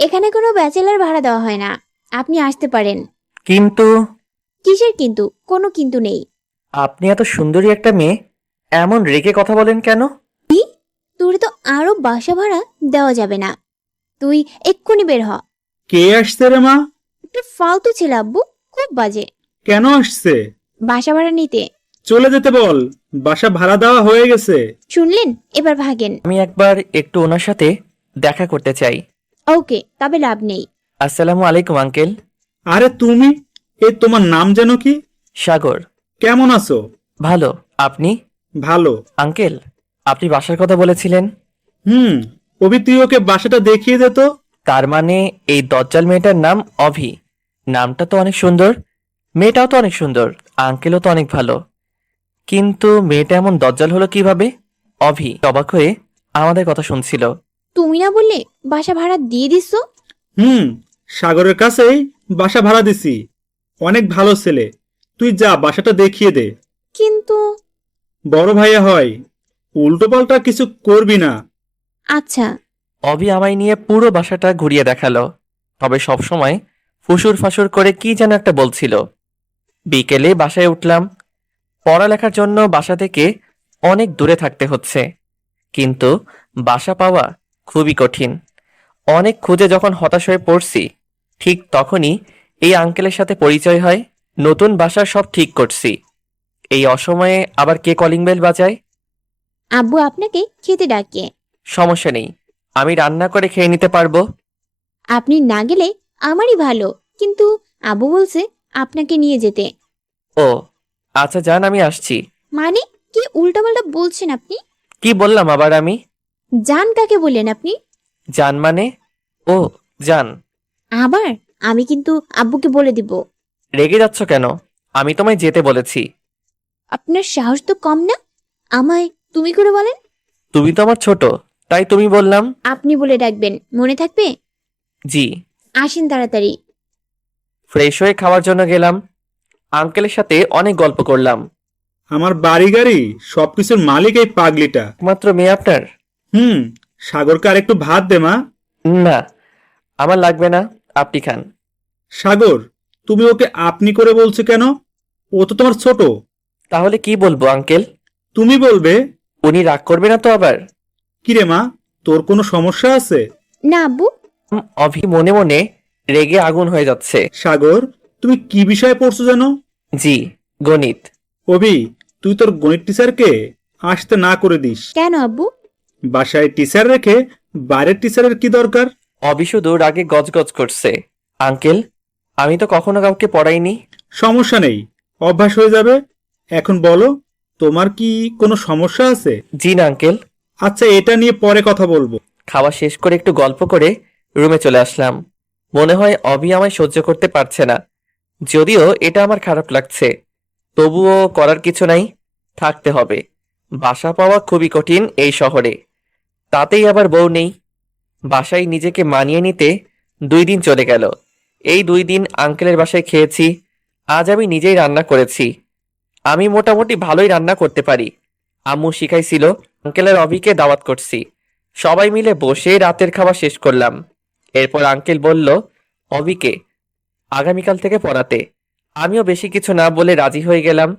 এখানে কোনো ব্যাচেলার ভাড়া দেওয়া হয় না, আপনি আসতে পারেন। কিন্তু কিসের কিন্তু? কোনো কিন্তু নেই। আপনি এত সুন্দরী একটা মেয়ে, এমন রেগে কথা বলেন কেন? তোর তো আরো বাসা ভাড়া দেওয়া যাবে না, তুই এক্ষুনি বের হ। কে আসছে রে মা? একটা ফালতু ছেলে আব্বু, খুব বাজে। কেন আসছে? বাসা ভাড়া নিতে। চলে যেতে বল, বাসা ভাড়া দেওয়া হয়ে গেছে। শুনলেন? এবার ভাগেন। আমি একবার একটু ওনার সাথে দেখা করতে চাই। ওকে, তবে লাভ নেই। আসসালামু আলাইকুম আঙ্কেল। আরে তুমি, তোমার নাম যেন কি? সাগর। কেমন আছো? ভালো, আপনি? ভালো। আঙ্কেল, আপনি বাসার কথা বলেছিলেন। হুম। তুই ওকে বাসাটা দেখিয়ে দে তো। তার মানে এই দজ্জাল মেয়েটার নাম অভি। নামটা তো অনেক সুন্দর, মেয়েটাও তো অনেক সুন্দর, আঙ্কেলও তো অনেক ভালো। কিন্তু মেয়েটা এমন দজ্জাল হলো কিভাবে? অভি অবাক হয়ে আমাদের কথা শুনছিল। তুমি না বললে বাসা ভাড়া দিয়ে দিচ্ছ? হুম। সাগরের কাছেই বাসা ভাড়া দিছি। অনেক ভালো ছেলে, তুই যা বাসাটা দেখিয়ে দে। কিন্তু বড় ভাইয়া হয়, উল্টো পাল্টা কিছু করবি না। আচ্ছা। অভি আমায় নিয়ে পুরো বাসাটা ঘুরিয়ে দেখালো, তবে সবসময় ফুসুর ফাসুর করে কি যেন একটা বলছিল। বিকেলে বাসায় উঠলাম। পড়ালেখার জন্য বাসা থেকে অনেক দূরে থাকতে হচ্ছে, কিন্তু বাসা পাওয়া খুবই কঠিন। অনেক খুঁজে যখন হতাশ হয়ে পড়ছি, ঠিক তখনই এই আঙ্কেলের সাথে পরিচয় হয়। নতুন বাসা সব ঠিক করছি, এই অসময়ে আবার কে কলিং বেল বাজায়? আব্বু আপনাকে খেতে ডাকে। সমস্যা নেই, আমি রান্না করে খেয়ে নিতে পারবো। আপনি না গেলে আমারই ভালো, কিন্তু আব্বু বলছে আপনাকে নিয়ে যেতে। ও আচ্ছা, যান, আমি আসছি। মানে কি উল্টাপাল্টা বলছেন আপনি? কি বললাম আবার আমি? যান কাকে বললেন আপনি? যান মানে? ও, যান। আবার আমি কিন্তু আব্বুকে বলে দিব। রেগে যাচ্ছ কেন? আমি তোমায় যেতে বলেছি। আপনার সাহস তো কম না, আমায় তুমি করে বলেন। তুমি তো আমার ছোট, তাই তুমি বললাম। আপনি বলে ডাকবেন, মনে থাকবে? জি। আসেন তাড়াতাড়ি। ফ্রেশ হয়ে খাওয়ার জন্য গেলাম। আঙ্কেলের সাথে অনেক গল্প করলাম। আমার বাড়ি গাড়ি সবকিছুর মালিক এই পাগলিটা। একমাত্র মেয়ে আপনার? হুম। সাগরকে আর একটু ভাত দে মা। না, আমার লাগবে না, আপনি খান। সাগর, তুমি ওকে আপনি করে বলছো কেন? ও তো তোমার ছোট। তাহলে কি বলবো আঙ্কেল? তুমি বলবে। উনি রাগ করবে না তো আবার? কিরে মা, তোর কোনো সমস্যা আছে? না আব্বু। অভি মনে মনে রেগে আগুন হয়ে যাচ্ছে। সাগর, তুমি কি বিষয়ে পড়ছো জানো? জি, গণিত। অভি, তুই তোর গণিত টিচারকে আসতে না করে দিস। কেন আব্বু? বাসায় টিচার রেখে বাইরের টিচারের কি দরকার? অভি শুধু রাগে গজগজ করছে। আঙ্কেল, আমি তো কখনো কাউকে পড়াইনি। সমস্যা নেই, অভ্যাস হয়ে যাবে। এখন বলো, তোমার কি কোনো সমস্যা আছে? জি না আঙ্কেল। আচ্ছা, এটা নিয়ে পরে কথা বলবো। খাওয়া শেষ করে একটু গল্প করে রুমে চলে আসলাম। মনে হয় অভি আমায় সহ্য করতে পারছে না। যদিও এটা আমার খারাপ লাগছে, তবুও করার কিছু নাই, থাকতে হবে। বাসা পাওয়া খুবই কঠিন এই শহরে, তাতেই আবার বউ নেই। বাসায় নিজেকে মানিয়ে নিতে 2 দিন চলে গেল। এই 2 দিন আঙ্কেলের বাসায় খেয়েছি। আজ আমি নিজেই রান্না করেছি। আমি মোটামুটি ভালোই রান্না করতে পারি। আম্মু শিখাইছিল। আঙ্কেলের অভিকে দাওয়াত করছি। সবাই মিলে বসে রাতের খাওয়া শেষ করলাম। এরপর আঙ্কেল বলল অভিকে আগামীকাল থেকে পড়াতে। আমিও বেশি কিছু না বলে রাজি হয়ে গেলাম।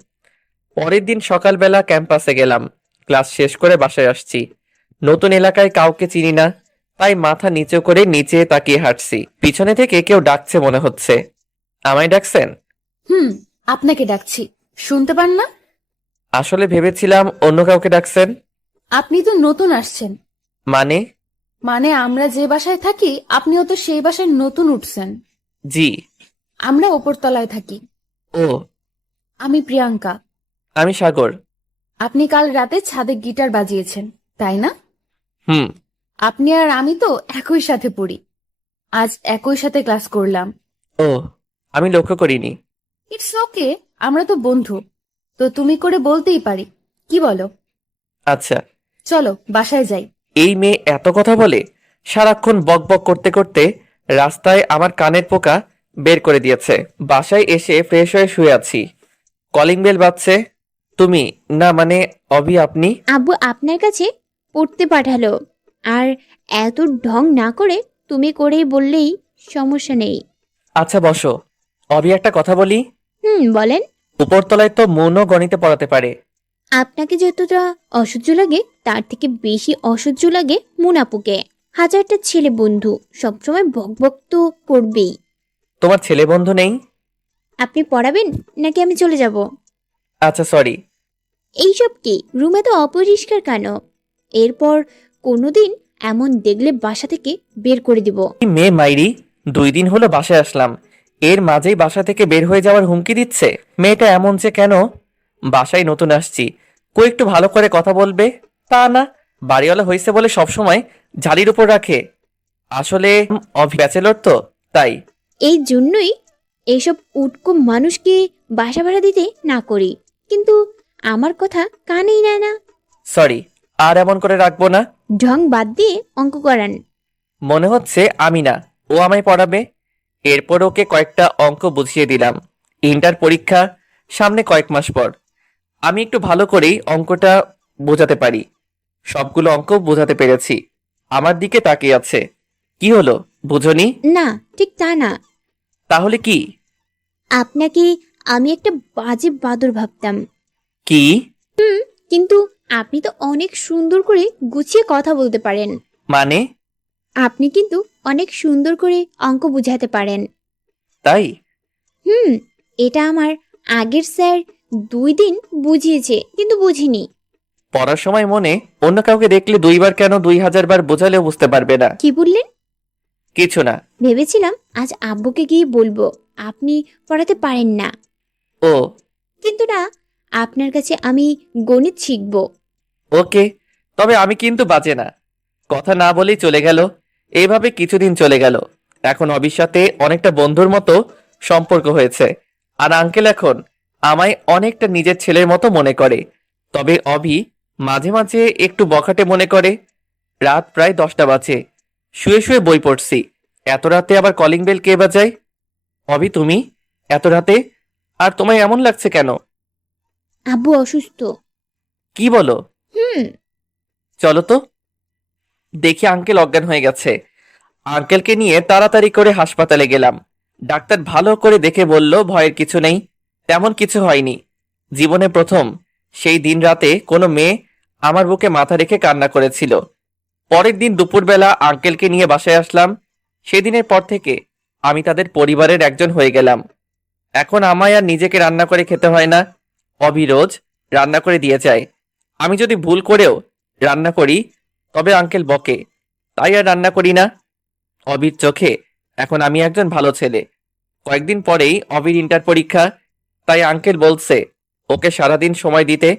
পরের দিন সকালবেলা ক্যাম্পাসে গেলাম। ক্লাস শেষ করে বাসায় আসছি। নতুন এলাকায় কাউকে চিনি না, তাই মাথা নিচু করে নিচে তাকিয়ে হাঁটছি। পিছনে থেকে কেউ ডাকছে মনে হচ্ছে। আমায় ডাকছেন? হুম, আপনাকে ডাকছি, শুনতে পান না? আসলে ভেবেছিলাম অন্য কাউকে ডাকছেন। আপনি তো নতুন আসছেন। মানে? মানে আমরা যে বাসায় থাকি আপনিও তো সেই বাসায় নতুন উঠছেন। জি। আমরা ওপরতলায় থাকি। ও, আমি প্রিয়াঙ্কা। আমি সাগর। আপনি কাল রাতে ছাদে গিটার বাজিয়েছেন, তাই না? হুম। আপনি আর আমি তো একই সাথে পড়ি, আজ একই সাথে ক্লাস করলাম। ও, আমি লক্ষ্য করিনি। ইটস ওকে, আমরা তো বন্ধু, তো তুমি করে বলতেই পারি, কি বলো? আচ্ছা। চলো বাসায় যাই। এই মেয়ে এত কথা বলে, সারাক্ষণ বক বক করতে করতে রাস্তায় আমার কানের পোকা বের করে দিয়েছে। বাসায় এসে ফ্রেশ হয়ে শুয়ে আছি, কলিং বেল বাজছে। তুমি? না মানে অভি, আপনি? আব্বু আপনার কাছে পড়তে পাঠালো, আর এত ঢং না করে তুমি করেই বললেই সমস্যা নেই। আচ্ছা বসো। অভি, একটা কথা বলি। বলেন। উপরতলায় তো মনও গণিতে পড়াতে পারে। আপনাকে যতটা অসহ্য লাগে তার থেকে বেশি অসহ্য লাগে মুনাপুকে। হাজারটা ছেলে বন্ধু সবসময় বকবক তো করবেই। তোমার ছেলে বন্ধু নেই? আপনি পড়াবেন নাকি আমি চলে যাব? আচ্ছা সরি। এইসব কি, রুমে তো অপরিষ্কার কেন? এরপর কোনোদিন এমন দেখলে বাসা থেকে বের করে দিব। মেয়ে মাইরি, 2 দিন হলো বাসায় আসলাম, এর মাঝেই বাসা থেকে বের হয়ে যাওয়ার হুমকি দিচ্ছে। মেয়েটা এমন যে কেন? বাসায় নতুন আসছি, কই একটু ভালো করে কথা বলবে। তা না, বাড়িওয়ালা হয়েছে বলে সবসময় ঝাড়ির উপর রাখে। আসলে ব্যাচেলর তো, তাই। এই জন্যই এইসব উটকো মানুষকে বাসা ভাড়া দিতে না করি, কিন্তু আমার কথা কানেই নেয় না। সরি, আর এমন করে রাখবো না। ঢং বাদ দিয়ে অঙ্ক করান। মনে হচ্ছে আমি না, ও আমায় পড়াবে। এরপর ওকে কয়েকটা অঙ্ক বুঝিয়ে দিলাম। ইন্টার পরীক্ষা সামনে কয়েক মাস পর। আমি একটু ভালো করেই অঙ্কটা বোঝাতে পারি। সবগুলো অঙ্ক বোঝাতে পেরেছি। আমার দিকে তাকিয়ে আছে। কি হলো, বুঝনি? না, ঠিক তা না। তাহলে কি? আপনাকে আমি একটা বাজে বাদর ভাবতাম, কি? কিন্তু আপনি তো অনেক সুন্দর করে গুছিয়ে কথা বলতে পারেন। মানে? আপনি কিন্তু অনেক সুন্দর করে অঙ্ক বুঝাতে পারেন। তাই? এটা আমার আগের স্যার 2 দিন বুঝিয়েছে, কিন্তু বুঝিনি। পড়ার সময় মনে অন্য কাউকে দেখলে 2 বার কেন 2000 বার বোঝালেও বুঝতে পারবে না। কি বললেন? কিছু না। ভেবেছিলাম আজ আব্বুকে গিয়ে বলবো আপনি পড়াতে পারেন না, ও কিন্তু না, আপনার কাছে আমি গণিত শিখব। ওকে, তবে আমি কিন্তু বাজে না। কথা না বলেই চলে গেল। এইভাবে কিছুদিন চলে গেল। এখন অবির সাথে অনেকটা বন্ধুর মতো সম্পর্ক হয়েছে। আর আঙ্কেল এখন আমায় অনেকটা নিজের ছেলের মতো মনে করে। তবে অভি মাঝে মাঝে একটু বখাটে মনে করে। রাত প্রায় 10টা বাজে, শুয়ে শুয়ে বই পড়ছি। এত রাতে আবার কলিং বেল কে বাজায়? অভি, তুমি এত রাতে? আর তোমায় এমন লাগছে কেন? আব্বু অসুস্থ। কি বলো? হুম। চলো তো। দেখি আঙ্কেল অজ্ঞান হয়ে গেছে। আঙ্কেলকে নিয়ে তাড়াতাড়ি করে হাসপাতালে গেলাম। ডাক্তার ভালো করে দেখে বলল ভয়ের কিছু নেই, তেমন কিছু হয়নি। জীবনে প্রথম সেই দিন রাতে কোনো মেয়ে আমার বুকে মাথা রেখে কান্না করেছিল। পরের দিন দুপুরবেলা আঙ্কেলকে নিয়ে বাসায় আসলাম। সেদিনের পর থেকে আমি তাদের পরিবারের একজন হয়ে গেলাম। এখন আমায় আর নিজেকে রান্না করে খেতে হয় না। অভি রোজ রান্না করে দিয়ে যায়। আমি যদি ভুল করেও রান্না করি তবে আঙ্কেল বকে, তাই আর রান্না করি না। অবির চোখে এখন আমি একজন ভালো ছেলে। কয়েকদিন পরেই অবির ইন্টার পরীক্ষা, তাই আঙ্কেল বলছে ওকে সারাদিন সময় দিতে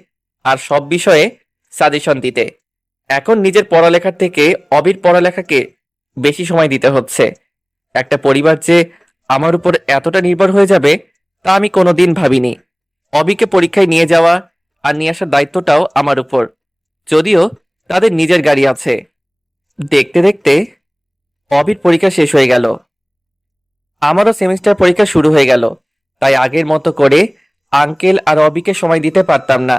আর সব বিষয়ে সাজেশন দিতে। এখন নিজের পড়ালেখার থেকে অবির পড়ালেখাকে বেশি সময় দিতে হচ্ছে। একটা পরিবার যে আমার উপর এতটা নির্ভর হয়ে যাবে তা আমি কোনোদিন ভাবিনি। অবিকে পরীক্ষায় নিয়ে যাওয়া আর নিয়ে আসার দায়িত্বটাও আমার উপর, যদিও তাদের নিজের গাড়ি আছে। দেখতে দেখতে অবির পরীক্ষা শেষ হয়ে গেল। আমারও সেমিস্টার পরীক্ষা শুরু হয়ে গেল। তাই আগের মতো করে আঙ্কেল আর অবিকে সময় দিতে পারতাম না।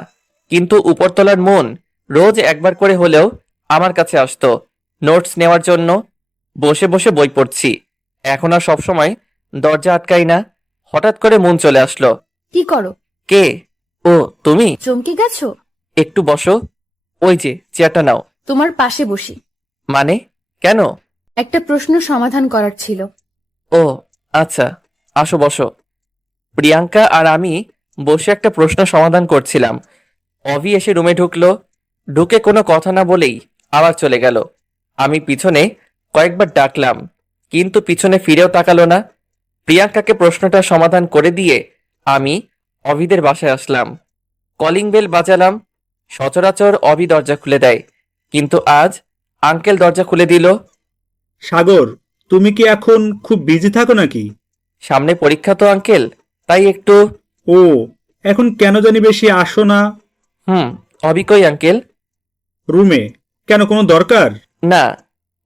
কিন্তু উপরতলার মন রোজ একবার করে হলেও আমার কাছে আসতো নোটস নেওয়ার জন্য। বসে বসে বই পড়ছি। এখন আর সবসময় দরজা আটকাই না। হঠাৎ করে মন চলে আসলো। কি করো? কে? ও তুমি? চমকে গেছো? একটু বসো। ওই যে চেয়ারটা নাও। তোমার পাশে বসি। মানে? কেন? একটা প্রশ্ন সমাধান করার ছিল। ও আচ্ছা, আসো বসো। প্রিয়াঙ্কা আর আমি বসে একটা প্রশ্ন সমাধান করছিলাম। অভি এসে রুমে ঢুকলো। ঢুকে কোনো কথা না বলেই আবার চলে গেল। আমি পিছনে কয়েকবার ডাকলাম, কিন্তু পিছনে ফিরেও তাকালো না। প্রিয়াঙ্কাকে প্রশ্নটা সমাধান করে দিয়ে আমি অভিদের বাসায় আসলাম। Calling bell বাজালাম। সচরাচর অভি দরজা খুলে দেয়, কিন্তু আজ আঙ্কেল দরজা খুলে দিল। সাগর, তুমি কি এখন খুব বিজি থাকো নাকি? সামনে পরীক্ষা তো আঙ্কেল, তাই একটু। ও, এখন কেন জানি বেশি আসো না অভি কই আঙ্কেল? রুমে। কেন, কোনো দরকার? না,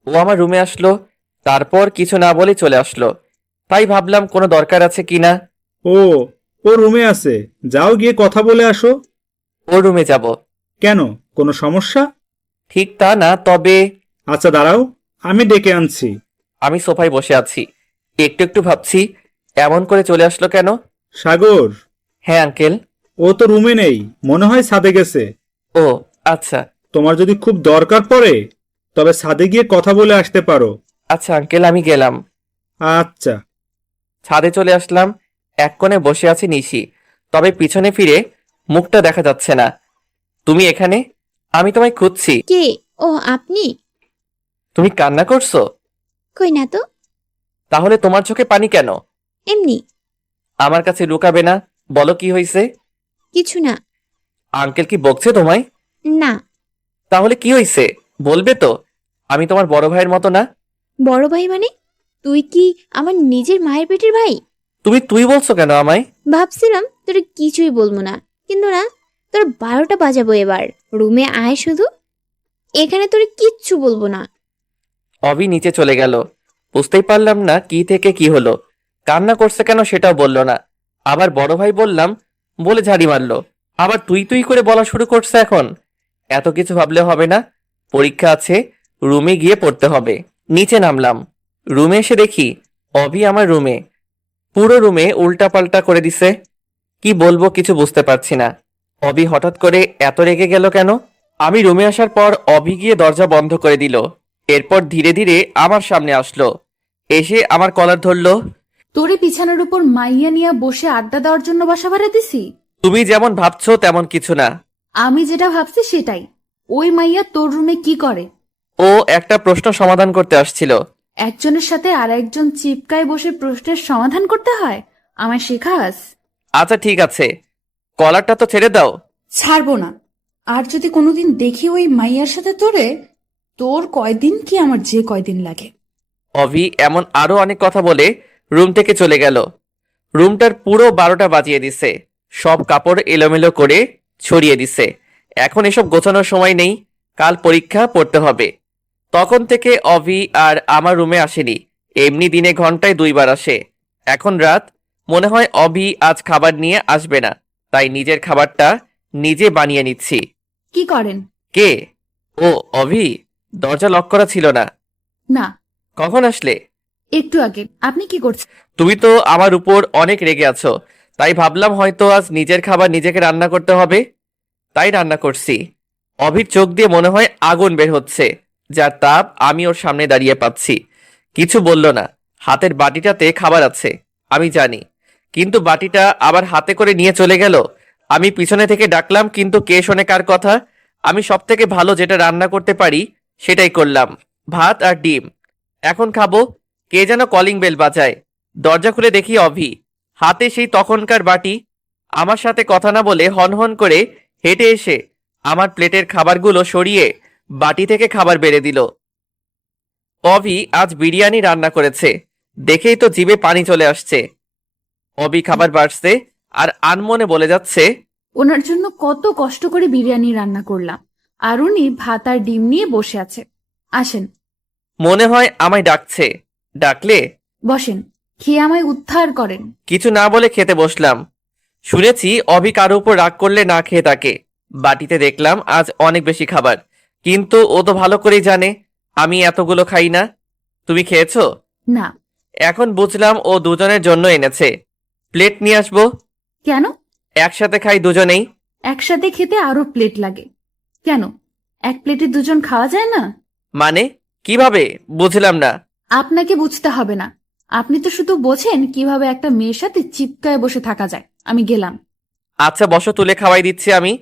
ও আমার রুমে আসলো, তারপর কিছু না বলে চলে আসলো। তাই ভাবলাম কোনো দরকার আছে কিনা। ও, ও রুমে আছে, যাও গিয়ে কথা বলে আসো। ও রুমে যাব? কেন, কোনো সমস্যা? ঠিক তা না, তবে। আচ্ছা দাঁড়াও, আমি ডেকে আনছি। আমি সোফায় বসে আছি। একটু একটু ভাবছি এমন করে চলে আসলো কেন। সাগর, হ্যাঁ আঙ্কেল। ও তো রুমে নেই, মনে হয় ছাদে গেছে। ও আচ্ছা। তোমার যদি খুব দরকার পড়ে তবে ছাদে গিয়ে কথা বলে আসতে পারো। আচ্ছা আঙ্কেল, আমি গেলাম। আচ্ছা। ছাদে চলে আসলাম। এক কোণে বসে আছে নিশি, তবে পিছনে ফিরে মুখটা দেখা যাচ্ছে না। তুমি এখানে? আমি তোমায় খুঁজছি। কে? ও আপনি? তুমি কান্না করছো? কই না তো। তাহলে তোমার চোখে পানি কেন? এমনি। আমার কাছে লুকাবে না, বলো কি হয়েছে। কিছু না। আঙ্কেল কি বকছে তোমায়? না। তাহলে কি হয়েছে বলবে তো? আমি তোমার বড় ভাইয়ের মতো না। বড় ভাই মানে? তুই কি আমার নিজের মায়ের পেটের ভাই? তুমি তুই বলছো কেন আমায়? ভাবছিলাম তোর কিছুই বলবো না, কিন্তু না, তোর 12টা বাজাবো এবার। রুমে আয় শুধু, এখানে তোর কিচ্ছু বলবো না। অভি নিচে চলে গেল। বুঝতেই পারলাম না কি থেকে কি হলো। কান্না করছে কেন সেটাও বলল না। আবার বড় ভাই বললাম বলে ঝাড়ি মারলো। আবার তুই তুই করে বলা শুরু করছে এখন। এত কিছু ভাবলে হবে না, পরীক্ষা আছে, রুমে গিয়ে পড়তে হবে। নিচে নামলাম। রুমে এসে দেখি অভি আমার রুমে। পুরো রুমে উল্টাপাল্টা করে দিছে। কি বলবো কিছু বুঝতে পারছি না। অভি হঠাৎ করে এত রেগে গেল কেন? আমি রুমে আসার পর অভি গিয়ে দরজা বন্ধ করে দিল। এরপর ধীরে ধীরে আমার সামনে আসলো, এসে আমার কলার ধরলো। তোরে বিছানার উপর মাইয়া নিয়ে বসে আড্ডা দেওয়ার জন্য বাসা ভাড়া দিছি? তুমি যেমন ভাবছো তেমন কিছু না। আমি যেটা ভাবছি সেটাই। ওই মাইয়া তোর রুমে কি করে? ও একটা প্রশ্ন সমাধান করতে আসছিল। একজনের সাথে আর একজন চিপকায় বসে প্রশ্নের সমাধান করতে হয়? আমায় শেখাস? আচ্ছা ঠিক আছে, কলারটা তো ছেড়ে দাও। ছাড়বো না। আর যদি কোনোদিন দেখি ওই মাইয়ার সাথে তোরে, তোর কয়দিন কি আমার যে কয়দিন লাগে। অভি এমন আরো অনেক কথা বলে রুম থেকে চলে গেল। রুমটার পুরো 12টা বাজিয়ে দিছে। সব কাপড় এলোমেলো করে ছড়িয়ে দিছে। এখন এসব গোছানোর সময় নেই, কাল পরীক্ষা পড়তে হবে। তখন থেকে অভি আর আমার রুমে আসেনি। এমনি দিনে ঘন্টায় 2বার আসে। এখন রাত, মনে হয় অভি আজ খাবার নিয়ে আসবে না, তাই নিজের খাবারটা নিজে বানিয়ে নিচ্ছি। কি করেন? কে? ও অভি, দরজা লক করা ছিল না। না, কখন আসলে? একটু আগে। আপনি কি করছেন? তুমি তো আমার উপর অনেক রেগে আছো, তাই ভাবলাম হয়তো আজ নিজের খাবার নিজেকে রান্না করতে হবে, তাই রান্না করছি। অভির চোখ দিয়ে মনে হয় আগুন বের হচ্ছে, যার তাপ আমি ওর সামনে দাঁড়িয়ে পাচ্ছি। কিছু বলল না। হাতের বাটিটাতে খাবার আছে আমি জানি, কিন্তু বাটিটা আবার হাতে করে নিয়ে চলে গেল। আমি পিছনে থেকে ডাকলাম, কিন্তু কে শোনে কার কথা। আমি সব থেকে ভালো যেটা রান্না করতে পারি সেটাই করলাম, ভাত আর ডিম। এখন খাবো। কে যেন কলিং বেল বাজায়। দরজা খুলে দেখি অভি, হাতে সেই তখনকার বাটি। আমার সাথে কথা না বলে হনহন করে হেঁটে এসে আমার প্লেটের খাবারগুলো সরিয়ে বাটি থেকে খাবার বেড়ে দিল। অভি আজ বিরিয়ানি রান্না করেছে, দেখেই তো জিভে পানি চলে আসছে। অভি খাবার বাড়ছে আর আনমনে বলে যাচ্ছে, ওনার জন্য কত কষ্ট করে বিরিয়ানি রান্না করলাম, আর উনি ভাত আর ডিম নিয়ে বসে আছে। আসেন, মনে হয় আমায় ডাকছে। ডাকলে বসেন, খেয়ে আমায় উদ্ধার করেন। কিছু না বলে খেতে বসলাম। শুনেছি অভি কারো উপর রাগ করলে না খেয়ে থাকে। বাটিতে দেখলাম আজ অনেক বেশি খাবার, কিন্তু ও তো ভালো করেই জানে আমি এতগুলো খাই না। তুমি খেয়েছো? না। এখন বুঝলাম ও দুজনের জন্য এনেছে। প্লেট নিয়ে আসবো, কেন? একসাথে খাই দুজনেই। একসাথে খেতে আরো প্লেট লাগে কেন? এক প্লেটে দুজন খাওয়া যায় না? মানে কিভাবে বুঝলাম না। আপনাকে বুঝতে হবে না। আপনি তো শুধু বোঝেন কিভাবে একটা মেয়ের সাথে চিপকায় বসে থাকা যায়। আমি গেলাম। আচ্ছা বসো, তুলে খাওয়াই দিচ্ছি আমি।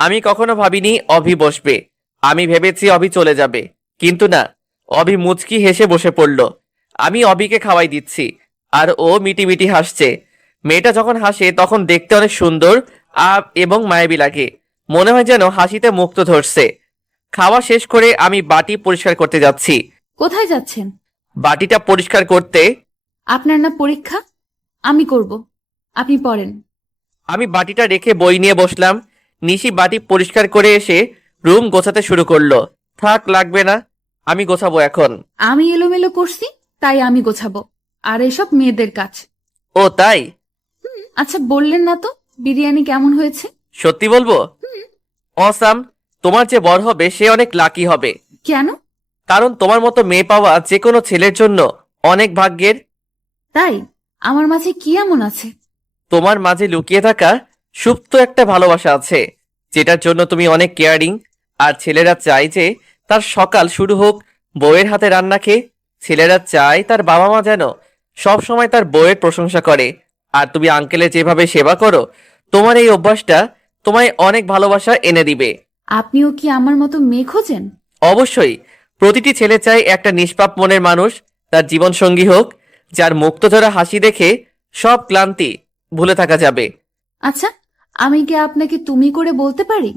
আমি কখনো ভাবিনি অভি বসবে। আমি ভেবেছি অভি চলে যাবে, কিন্তু না, অভি মুচকি হেসে বসে পড়ল। আমি অভিকে খাওয়াই দিচ্ছি আর ও মিটিমিটি হাসছে। মেয়েটা যখন হাসে তখন দেখতে অনেক সুন্দর এবং মায়াবী লাগে। মনে হয় যেন হাসিতে মুক্ত ধরছে। খাওয়া শেষ করে আমি বাটি পরিষ্কার করতে যাচ্ছি। কোথায় যাচ্ছেন? বাটিটা পরিষ্কার করতে। আপনার না পরীক্ষা? আমি করব, আপনি পড়েন। আমি বাটিটা রেখে বই নিয়ে বসলাম। নিশি বাটি পরিষ্কার করে এসে রুম গোছাতে শুরু করলো। থাক, লাগবে না, আমি গোছাবো এখন। আমি এলোমেলো করছি, তাই আমি গোছাবো। আর এসব মেয়েদের কাজ। ও তাই? আচ্ছা, বললেন না তো বিরিয়ানি কেমন হয়েছে? সত্যি বলবো? অসাম। তোমার যে বর হবে সে অনেক লাকি হবে, কেন? কারণ তোমার মতো মেয়ে পাওয়া যে কোনো ছেলের জন্য অনেক ভাগ্যের। তাই? আমার মাঝে কি এমন আছে? তোমার মাঝে লুকিয়ে থাকা সুপ্ত একটা ভালোবাসা আছে, যেটার জন্য তুমি অনেক কেয়ারিং। আর ছেলেরা চায় যে তার সকাল শুরু হোক বউয়ের হাতে রান্না খেয়ে। ছেলেরা চায় তার বাবা মা যেন সব সময় তার বউয়ের প্রশংসা করে। আর তুমি আঙ্কেলের যেভাবে সেবা করো, তোমার এই অভ্যাসটা তোমায় অনেক ভালোবাসা এনে দিবে। আপনিও কি আমার মতো মেয়ে খোঁজেন? অবশ্যই। প্রতিটি ছেলে চায় একটা নিষ্পাপ মনের মানুষ তার জীবন সঙ্গী হোক, যার মুক্তঝরা হাসি দেখে সব ক্লান্তি ভুলে থাকা যাবে। আচ্ছা, আমি কি আপনাকে তুমি করে বলতে পারি?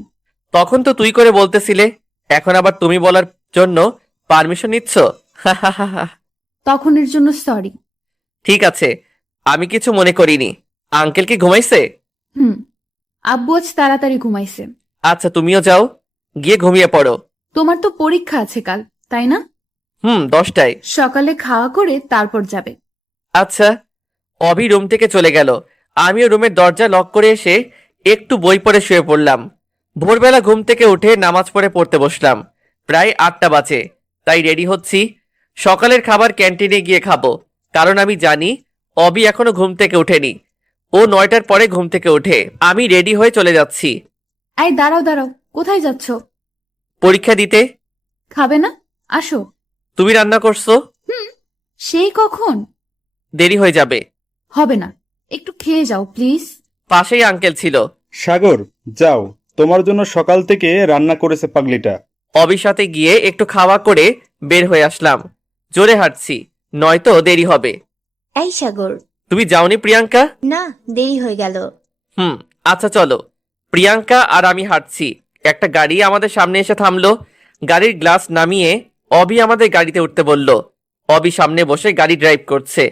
তখন তো তুই করে বলতেছিলে, এখন আবার তুমি বলার জন্য পারমিশন নিচ্ছ? তখনের জন্য সরি। ঠিক আছে, আমি কিছু মনে করিনি। আঙ্কেল কি ঘুমাইছে? হুম, আব্বু আজ তাড়াতাড়ি ঘুমাইছে। আচ্ছা, তুমিও যাও, গিয়ে ঘুমিয়ে পড়ো। তোমার তো পরীক্ষা আছে কাল, তাই না? 10টায়। সকালে খাওয়া করে তারপর যাবে। আচ্ছা। অভি রুম থেকে চলে গেল। আমিও রুমের দরজা লক করে এসে একটু বই পড়ে শুয়ে পড়লাম। ভোরবেলা ঘুম থেকে উঠে নামাজ পড়তে বসলাম। প্রায় 8টা বাজে, তাই রেডি হচ্ছি। সকালের খাবার ক্যান্টিনে গিয়ে খাবো, কারণ আমি জানি অভি এখনো ঘুম থেকে ওঠেনি। ও 9টার পরে ঘুম থেকে ওঠে। আমি রেডি হয়ে চলে যাচ্ছি এই দাঁড়াও দাঁড়াও, কোথায় যাচ্ছ? পরীক্ষা দিতে। খাবে না? আসো। তুমি রান্না করছো? সেই কখন? দেরি হয়ে যাবে। হবে না, একটু খেয়ে যাও প্লিজ। পাশেই আঙ্কেল ছিল। সাগর, যাও, তোমার জন্য সকাল থেকে রান্না করেছে পাগলিটা। অবির সাথে গিয়ে একটু খাওয়া করে বের হয়ে আসলাম। জোরে হাঁটছি, নয়তো দেরি হবে। এই সাগর, তুমি যাওনি প্রিয়াঙ্কা? না, দেরি হয়ে গেল। আচ্ছা চলো। প্রিয়াঙ্কা আর আমি হাঁটছি। একটা গাড়ি আমাদের সামনে এসে থামলো। গাড়ির গ্লাস নামিয়ে অবি আমাদের গাড়িতে উঠতে বলল। অবি সামনে বসে গাড়ি ড্রাইভ করছে,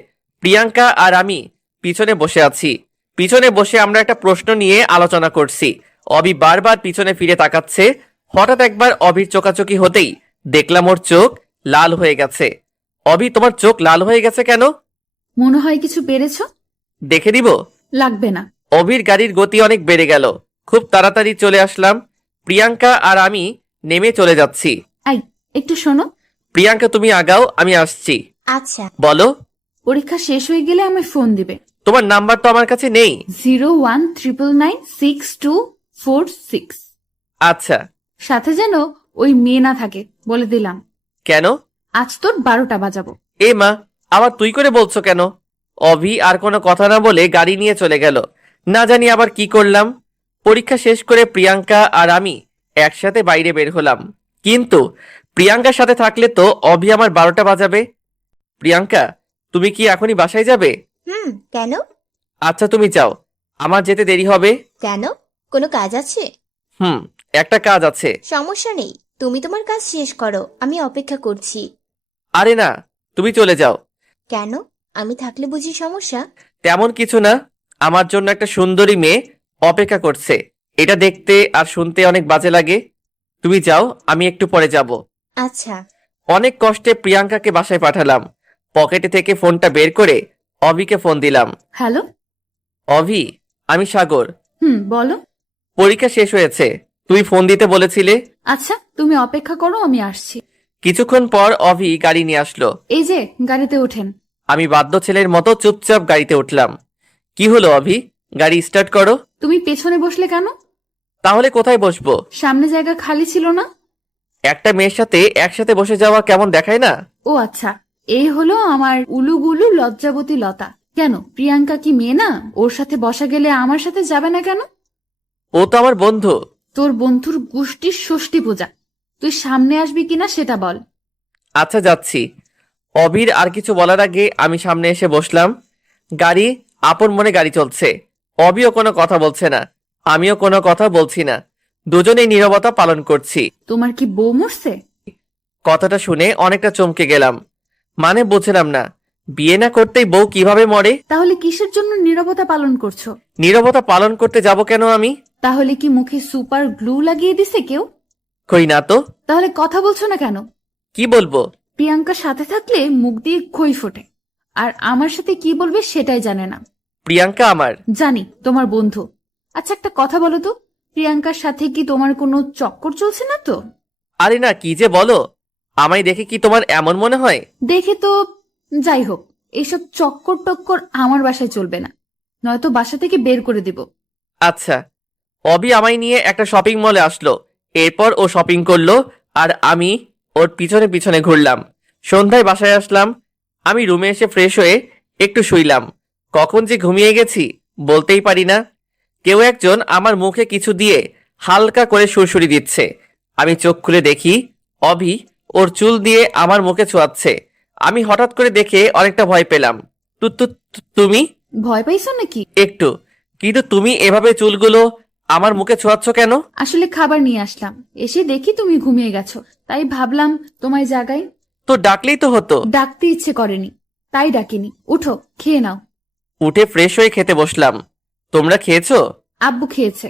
প্রিয়াঙ্কা আর আমি পিছনে বসে আছি। পিছনে বসে আমরা একটা প্রশ্ন নিয়ে আলোচনা করছি। অবি বারবার পিছনে ফিরে তাকাচ্ছে। হঠাৎ একবার অবির চোকাচোকি হতেই দেখলাম ওর চোখ লাল হয়ে গেছে। অবি, তোমার চোখ লাল হয়ে গেছে কেন? মনে হয় কিছু পেরেছ? দেখে দিব? লাগবে না। অভির গাড়ির গতি অনেক বেড়ে গেল। খুব তাড়াতাড়ি চলে আসলাম। প্রিয়াঙ্কা আর আমি নেমে চলে যাচ্ছি। এই, একটু শোনো। প্রিয়াঙ্কা, তুমি আগাও, আমি আসছি। আচ্ছা। বলো। পরীক্ষা শেষ হয়ে গেলে আমায় ফোন দিবে। তোমার নাম্বার তো আমার কাছে নেই। 019996246। আচ্ছা। সাথে যেন ওই মেয়ে না থাকে, বলে দিলাম। কেন? আজ তোর 12টা বাজাবো। এ মা, আবার তুই করে বলছো কেন? অভি আর কোনো কথা না বলে গাড়ি নিয়ে চলে গেল। না জানি আবার কি করলাম। পরীক্ষা শেষ করে প্রিয়াঙ্কা আর আমি একসাথে বাইরে বের হলাম। কিন্তু প্রিয়াঙ্কার সাথে থাকলে তো অভি আমার 12টা বাজাবে। প্রিয়াঙ্কা, তুমি কি এখনই বাসায় যাবে? কেন? আচ্ছা, তুমি যাও, আমার যেতে দেরি হবে। কেন? কোনো কাজ আছে? একটা কাজ আছে। সমস্যা নেই, তুমি তোমার কাজ শেষ করো, আমি অপেক্ষা করছি। আরে না, তুমি চলে যাও। কেন? আমি থাকলে বুঝি সমস্যা? তেমন কিছু না, আমার জন্য একটা সুন্দরী মেয়ে অপেক্ষা করছে। এটা দেখতে আর শুনতে অনেক বাজে লাগে। তুমি যাও, আমি একটু পরে যাব। আচ্ছা। অনেক কষ্টে প্রিয়াঙ্কাকে বাসায় পাঠালাম। পকেটে থেকে ফোনটা বের করে অভিকে ফোন দিলাম। হ্যালো। অভি, আমি সাগর। বলো। পরীক্ষা শেষ হয়েছে, তুমি ফোন দিতে বলেছিলে। আচ্ছা, তুমি অপেক্ষা করো, আমি আসছি। কিছুক্ষণ পর অভি গাড়ি নিয়ে আসলো। এই যে, গাড়িতে ওঠেন। আমি বাধ্য ছেলের মতো চুপচাপ গাড়িতে উঠলাম। কি হলো অভি, গাড়ি স্টার্ট করো। তুমি পেছনে বসলে কেন? তাহলে কোথায় বসবো? সামনে জায়গা খালি ছিল না? একটা মেয়ের সাথে একসাথে বসে যাওয়া কেমন দেখায় না? ও আচ্ছা, এই হলো আমার উলুগুলু লজ্জাবতী লতা। কেন, প্রিয়াঙ্কা কি মেয়ে না? ওর সাথে বসা গেলে আমার সাথে যাবে না কেন? ও তো আমার বন্ধু। তোর বন্ধুর গোষ্ঠীর ষষ্ঠী পূজা। তুই সামনে আসবি কিনা সেটা বল। আচ্ছা, যাচ্ছি। অভির আর কিছু বলার আগে আমি সামনে এসে বসলাম। গাড়ি আপন মনে গাড়ি চলছে। অভিও কোনো কথা বলছে না, আমিও কোনো কথা বলছি না। দুজনেই নীরবতা পালন করছি। তোমার কি বউ মরছে? কথাটা শুনে অনেকটা চমকে গেলাম। মানে বুঝলাম না, বিয়ে না করতেই বউ কিভাবে মরে? তাহলে কিসের জন্য নীরবতা পালন করছো? নীরবতা পালন করতে যাব কেন আমি? তাহলে কি মুখে সুপার গ্লু লাগিয়ে দিছে কেউ? কই না তো। তাহলে কথা বলছো না কেন? কি বলবো? প্রিয়াঙ্কার সাথে থাকলে মুখ দিয়ে খই ফোটে, আর আমার সাথে কি বলবে সেটাই জানে না। প্রিয়াঙ্কা আমার। জানি, তোমার বন্ধু। আচ্ছা, একটা কথা বলো তো, প্রিয়াঙ্কার সাথে কি তোমার কোনো চক্কর চলছে না তো? আরে না, কি যে বলো, আমায় দেখে কি তোমার এমন মনে হয়? দেখে তো যাই হোক, এইসব চক্কর টক্কর আমার বাসায় চলবে না, নয়তো বাসা থেকে বের করে দিব। আচ্ছা। অবি আমায় নিয়ে একটা শপিং মলে আসলো। এরপর ও শপিং করলো আর আমি ওর পিছনে পিছনে ঘুরলাম। সন্ধ্যায় বাসায় আসলাম। আমি রুমে এসে ফ্রেশ হয়ে একটু শুইলাম। কখন যে ঘুমিয়ে গেছি বলতেই পারি না। কেউ একজন আমার মুখে কিছু দিয়ে হালকা করে সুরসুরি দিচ্ছে। আমি চোখ খুলে দেখি অভি ওর চুল দিয়ে আমার মুখে ছোঁয়াচ্ছে। আমি হঠাৎ করে দেখে অনেকটা ভয় পেলাম। তুমি? ভয় পাইছো নাকি? একটু। কিন্তু তুমি এভাবে চুলগুলো আমার মুখে ছোঁয়াচ্ছ কেন? আসলে খাবার নিয়ে আসলাম, এসে দেখি তুমি ঘুমিয়ে গেছো, তাই ভাবলাম তোমায় জাগাই। তো ডাকলেই তো হতো। ডাকতে ইচ্ছে করেনি, তাই ডাকিনি। উঠো, খেয়ে নাও। উঠে ফ্রেশ হয়ে খেতে বসলাম। তোমরা খেয়েছো? আব্বু খেয়েছে।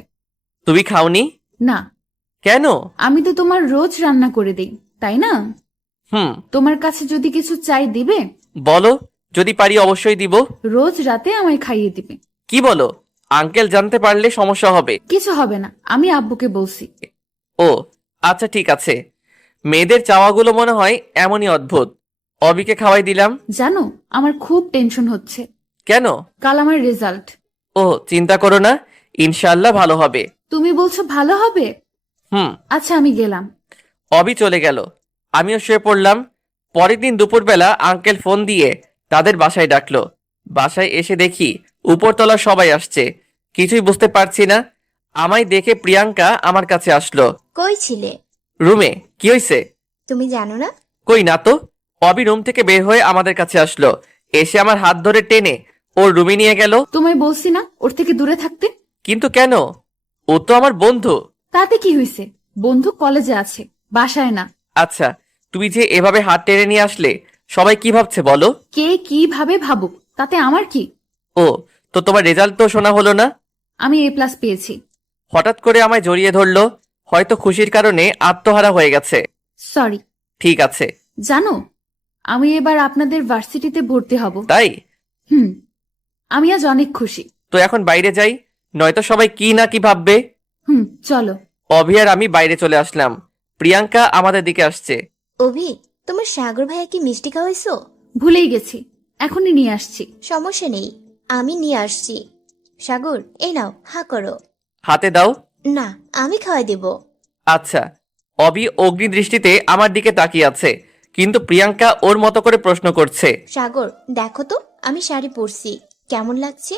তুমি খাওনি? না। কেন? আমি তো তোমার রোজ রান্না করে দেই, তাই না? হুম। তোমার কাছে যদি কিছু চাই দিবে? বলো, যদি পারি অবশ্যই দিব। রোজ রাতে আমায় খাইয়ে দিবে। কি বলো? আঙ্কেল জানতে পারলে সমস্যা হবে। কিছু হবে না, আমি আব্বুকে বলছি। ও আচ্ছা, ঠিক আছে। মেয়েদের চাওয়াগুলো মনে হয় এমনই অদ্ভুত। অবিকে খাওয়াই দিলাম। জানো, আমার খুব টেনশন হচ্ছে। কেন? কাল আমার রেজাল্ট। ও চিন্তা করো না, ইনশাআল্লাহ ভালো হবে। তুমি বলছো ভালো হবে? হুম। আচ্ছা, আমি গেলাম। অবি চলে গেল। আমিও শুয়ে পড়লাম। পরের দিন দুপুরবেলা আঙ্কেল ফোন দিয়ে তাদের বাসায় ডাকলো। বাসায় এসে দেখি উপরতলা সবাই আসছে। কিছুই বুঝতে পারছি না। আমায় দেখে প্রিয়াঙ্কা আমার কাছে আসলো। কই ছিলে? রুমে। কি হয়েছে? তুমি জানো না? কই না তো। অবি রুম থেকে বের হয়ে আমাদের কাছে আসলো। এসে আমার হাত ধরে টেনে ওর রুমে নিয়ে গেল। তোমায় বলছি না ওর থেকে দূরে থাকতে? কিন্তু কেন? ও তো আমার বন্ধু। তাতে কি হয়েছে? বন্ধু কলেজে আছে, বাসায় না। আচ্ছা, তুমি যে এভাবে হাত টেনে নিয়ে আসলে সবাই কি ভাবছে বলো? কে কিভাবে ভাবুক, তাতে আমার কি? ও, তো তোমার রেজাল্ট তো শোনা হলো না? আমি A+ পেয়েছি। হঠাৎ করে আমায় জড়িয়ে ধরলো। হয়তো খুশির কারণে আত্মহারা হয়ে গেছে। সরি। ঠিক আছে। জানো, আমি এবার আপনাদের ভার্সিটিতে ভর্তি হব। তাই? হুম। আমি আজ অনেক খুশি। তো এখন বাইরে যাই, নয়তো সবাই কি না কি ভাববে। হুম, চলো। অভি আর আমি বাইরে চলে আসলাম। প্রিয়াঙ্কা আমাদের দিকে আসছে। অভি, তোমার সাগর ভাইয়া কি মিষ্টি খাওয়াইছো? ভুলেই গেছি, এখনই নিয়ে আসছি। সমস্যা নেই, আমি নিয়ে আসছি। সাগর, এই নাও, হা করো। হাতে দাও। না, আমি খাওয়াই দেব। আচ্ছা। অভি অগ্নি দৃষ্টিতে আমার দিকে তাকিয়ে আছে, কিন্তু প্রিয়াঙ্কা ওর মতো করে প্রশ্ন করছে। সাগর, দেখো তো আমি শাড়ি পরছি, কেমন লাগছে?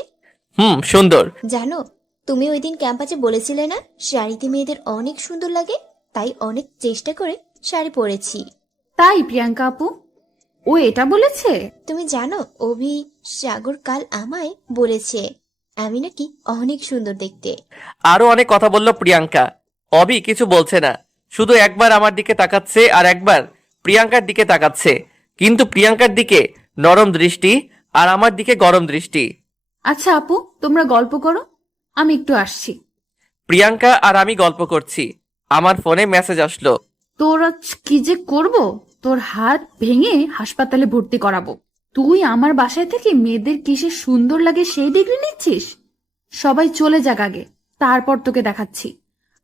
হুম, সুন্দর। জানো, তুমি ওই দিন ক্যাম্পাসে বলেছিলে না শাড়িতে মেয়েদের অনেক সুন্দর লাগে, তাই অনেক চেষ্টা করে শাড়ি পরেছি। তাই প্রিয়াঙ্কা আপু, ও এটা বলেছে? তুমি জানো, অভি সাগর কাল আমায় বলেছে আমি নাকি অনেক সুন্দর দেখতে। আরো অনেক কথা বলল প্রিয়াঙ্কা। অভি কিছু বলছে না, শুধু একবার আমার দিকে তাকাচ্ছে আর একবার প্রিয়াঙ্কার দিকে তাকাচ্ছে। কিন্তু প্রিয়াঙ্কার দিকে নরম দৃষ্টি আর আমার দিকে গরম দৃষ্টি। আচ্ছা আপু, তোমরা গল্প করো, আমি একটু আসছি। প্রিয়াঙ্কা আর আমি গল্প করছি। আমার ফোনে মেসেজ আসলো। তোর আজ কি যে করব, তোর হাত ভেঙে হাসপাতালে ভর্তি করাবো। তুই আমার বাসায় থেকে মেয়েদের কিসে সুন্দর লাগে সেই ডিগ্রি নিচ্ছিস? সবাই চলে যাক আগে, তারপর তোকে দেখাচ্ছি।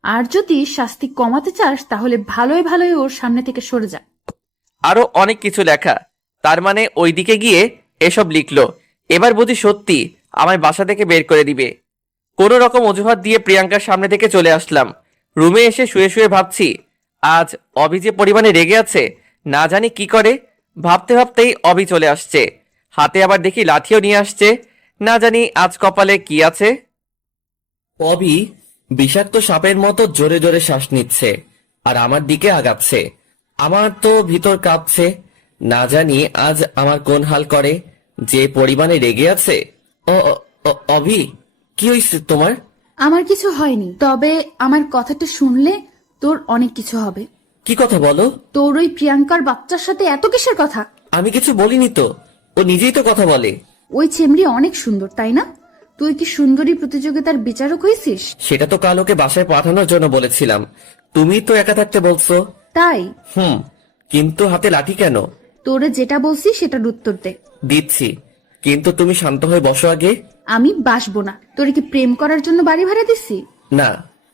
আর যদি শাস্তি কমাতে চাস তাহলে ভালোই ভালোই ওর সামনে থেকে সরে যা। আরো অনেক কিছু লেখা। তার মানে ওইদিকে গিয়ে এসব লিখলো। এবার বুঝি সত্যি আমায় বাসা থেকে বের করে দিবে। কোনো রকম অজুহাত দিয়ে প্রিয়াঙ্কার সামনে থেকে চলে আসলাম। রুমে এসে শুয়ে শুয়ে ভাবছি, আজ অভি যে পরিমাণে রেগে আছে, না জানি কি করে। ভাবতে ভাবতেই অভি চলে আসছে। হাতে আবার দেখি লাঠিও নিয়ে আসছে। না জানি আজ কপালে কি আছে। অভি বিষাক্ত সাপের মতো জোরে জোরে শ্বাস নিচ্ছে আর আমার দিকে আগাচ্ছে। আমার তো ভিতর কাঁপছে। না জানি আজ আমার কোন হাল করে, যে পরিমাণে রেগে আছে। অভি, কি হয়েছে তোমার? আমার কিছু হয়নি, তবে আমার কথাটা শুনলে তোর অনেক কিছু হবে। কি কথা বলো? তোর ওই প্রিয়াঙ্কার বাচ্চার সাথে এত কিসের কথা? আমি কিছু বলিনি তো, ও নিজেই তো কথা বলে। ওই চেমড়ি অনেক সুন্দর, তাই না? তুই কি সুন্দরী প্রতিযোগিতার বিচারক হয়েছিস? সেটা তো কাল ওকে বাসায় পাঠানোর জন্য বলেছিলাম। তুমি তো একা থাকতে বলছো। তাই? হুম, কিন্তু হাতে লাঠি কেন? তোরে যেটা বলছি সেটার উত্তর দে। দিচ্ছি, কিন্তু তুমি শান্ত হয়ে বসো আগে। আমি বাসবো না। তোরে কি প্রেম করার জন্য বাড়ি ভাড়া দিচ্ছি? না।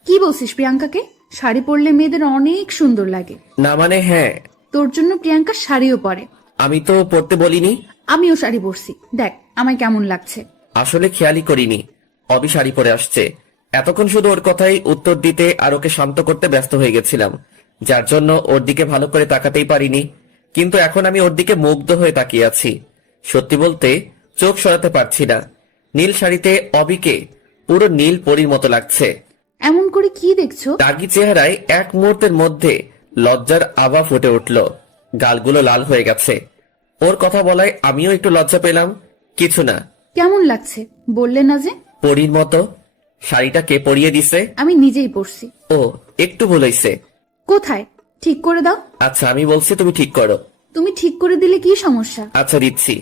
কি বলছিস প্রিয়াঙ্কাকে? শাড়ি পরলে মেয়েদের অনেক সুন্দর লাগে। না মানে হ্যাঁ। তোর জন্য প্রিয়াঙ্কা শাড়িও পরে। আমি তো পড়তে বলিনি। আমিও শাড়ি পরছি, দেখ আমায় কেমন লাগছে। আসলে খেয়ালই করিনি অবি শাড়ি পরে আসছে। এতক্ষণ শুধু ওর কথাই উত্তর দিতে আর ওকে শান্ত করতে ব্যস্ত হয়ে গেছিলাম, যার জন্য ওর দিকে ভালো করে তাকাতেই পারিনি। কিন্তু এখন আমি ওর দিকে মুগ্ধ হয়ে তাকিয়ে আছি। সত্যি বলতে চোখ সরাতে পারছি না। নীল শাড়িতে অবিকে পুরো নীল পরীর মতো লাগছে। এমন করে কি দেখছো? রাগী চেহারায় এক মুহূর্তের মধ্যে লজ্জার আভা ফুটে উঠল, গালগুলো লাল হয়ে গেছে। ওর কথা বলায় আমিও একটু লজ্জা পেলাম। কিছু না। কেমন লাগছে বললে না যে? পরীর মতো। শাড়িটা কে পরিয়ে দিছে? আমি নিজেই পরছি। ও, একটু ভুল হইছে। কোথায়? ঠিক করে দাও। আচ্ছা, আমি বলছি তুমি ঠিক করো। তুমি ঠিক করে দিলে কি সমস্যা? আচ্ছা, দিচ্ছি।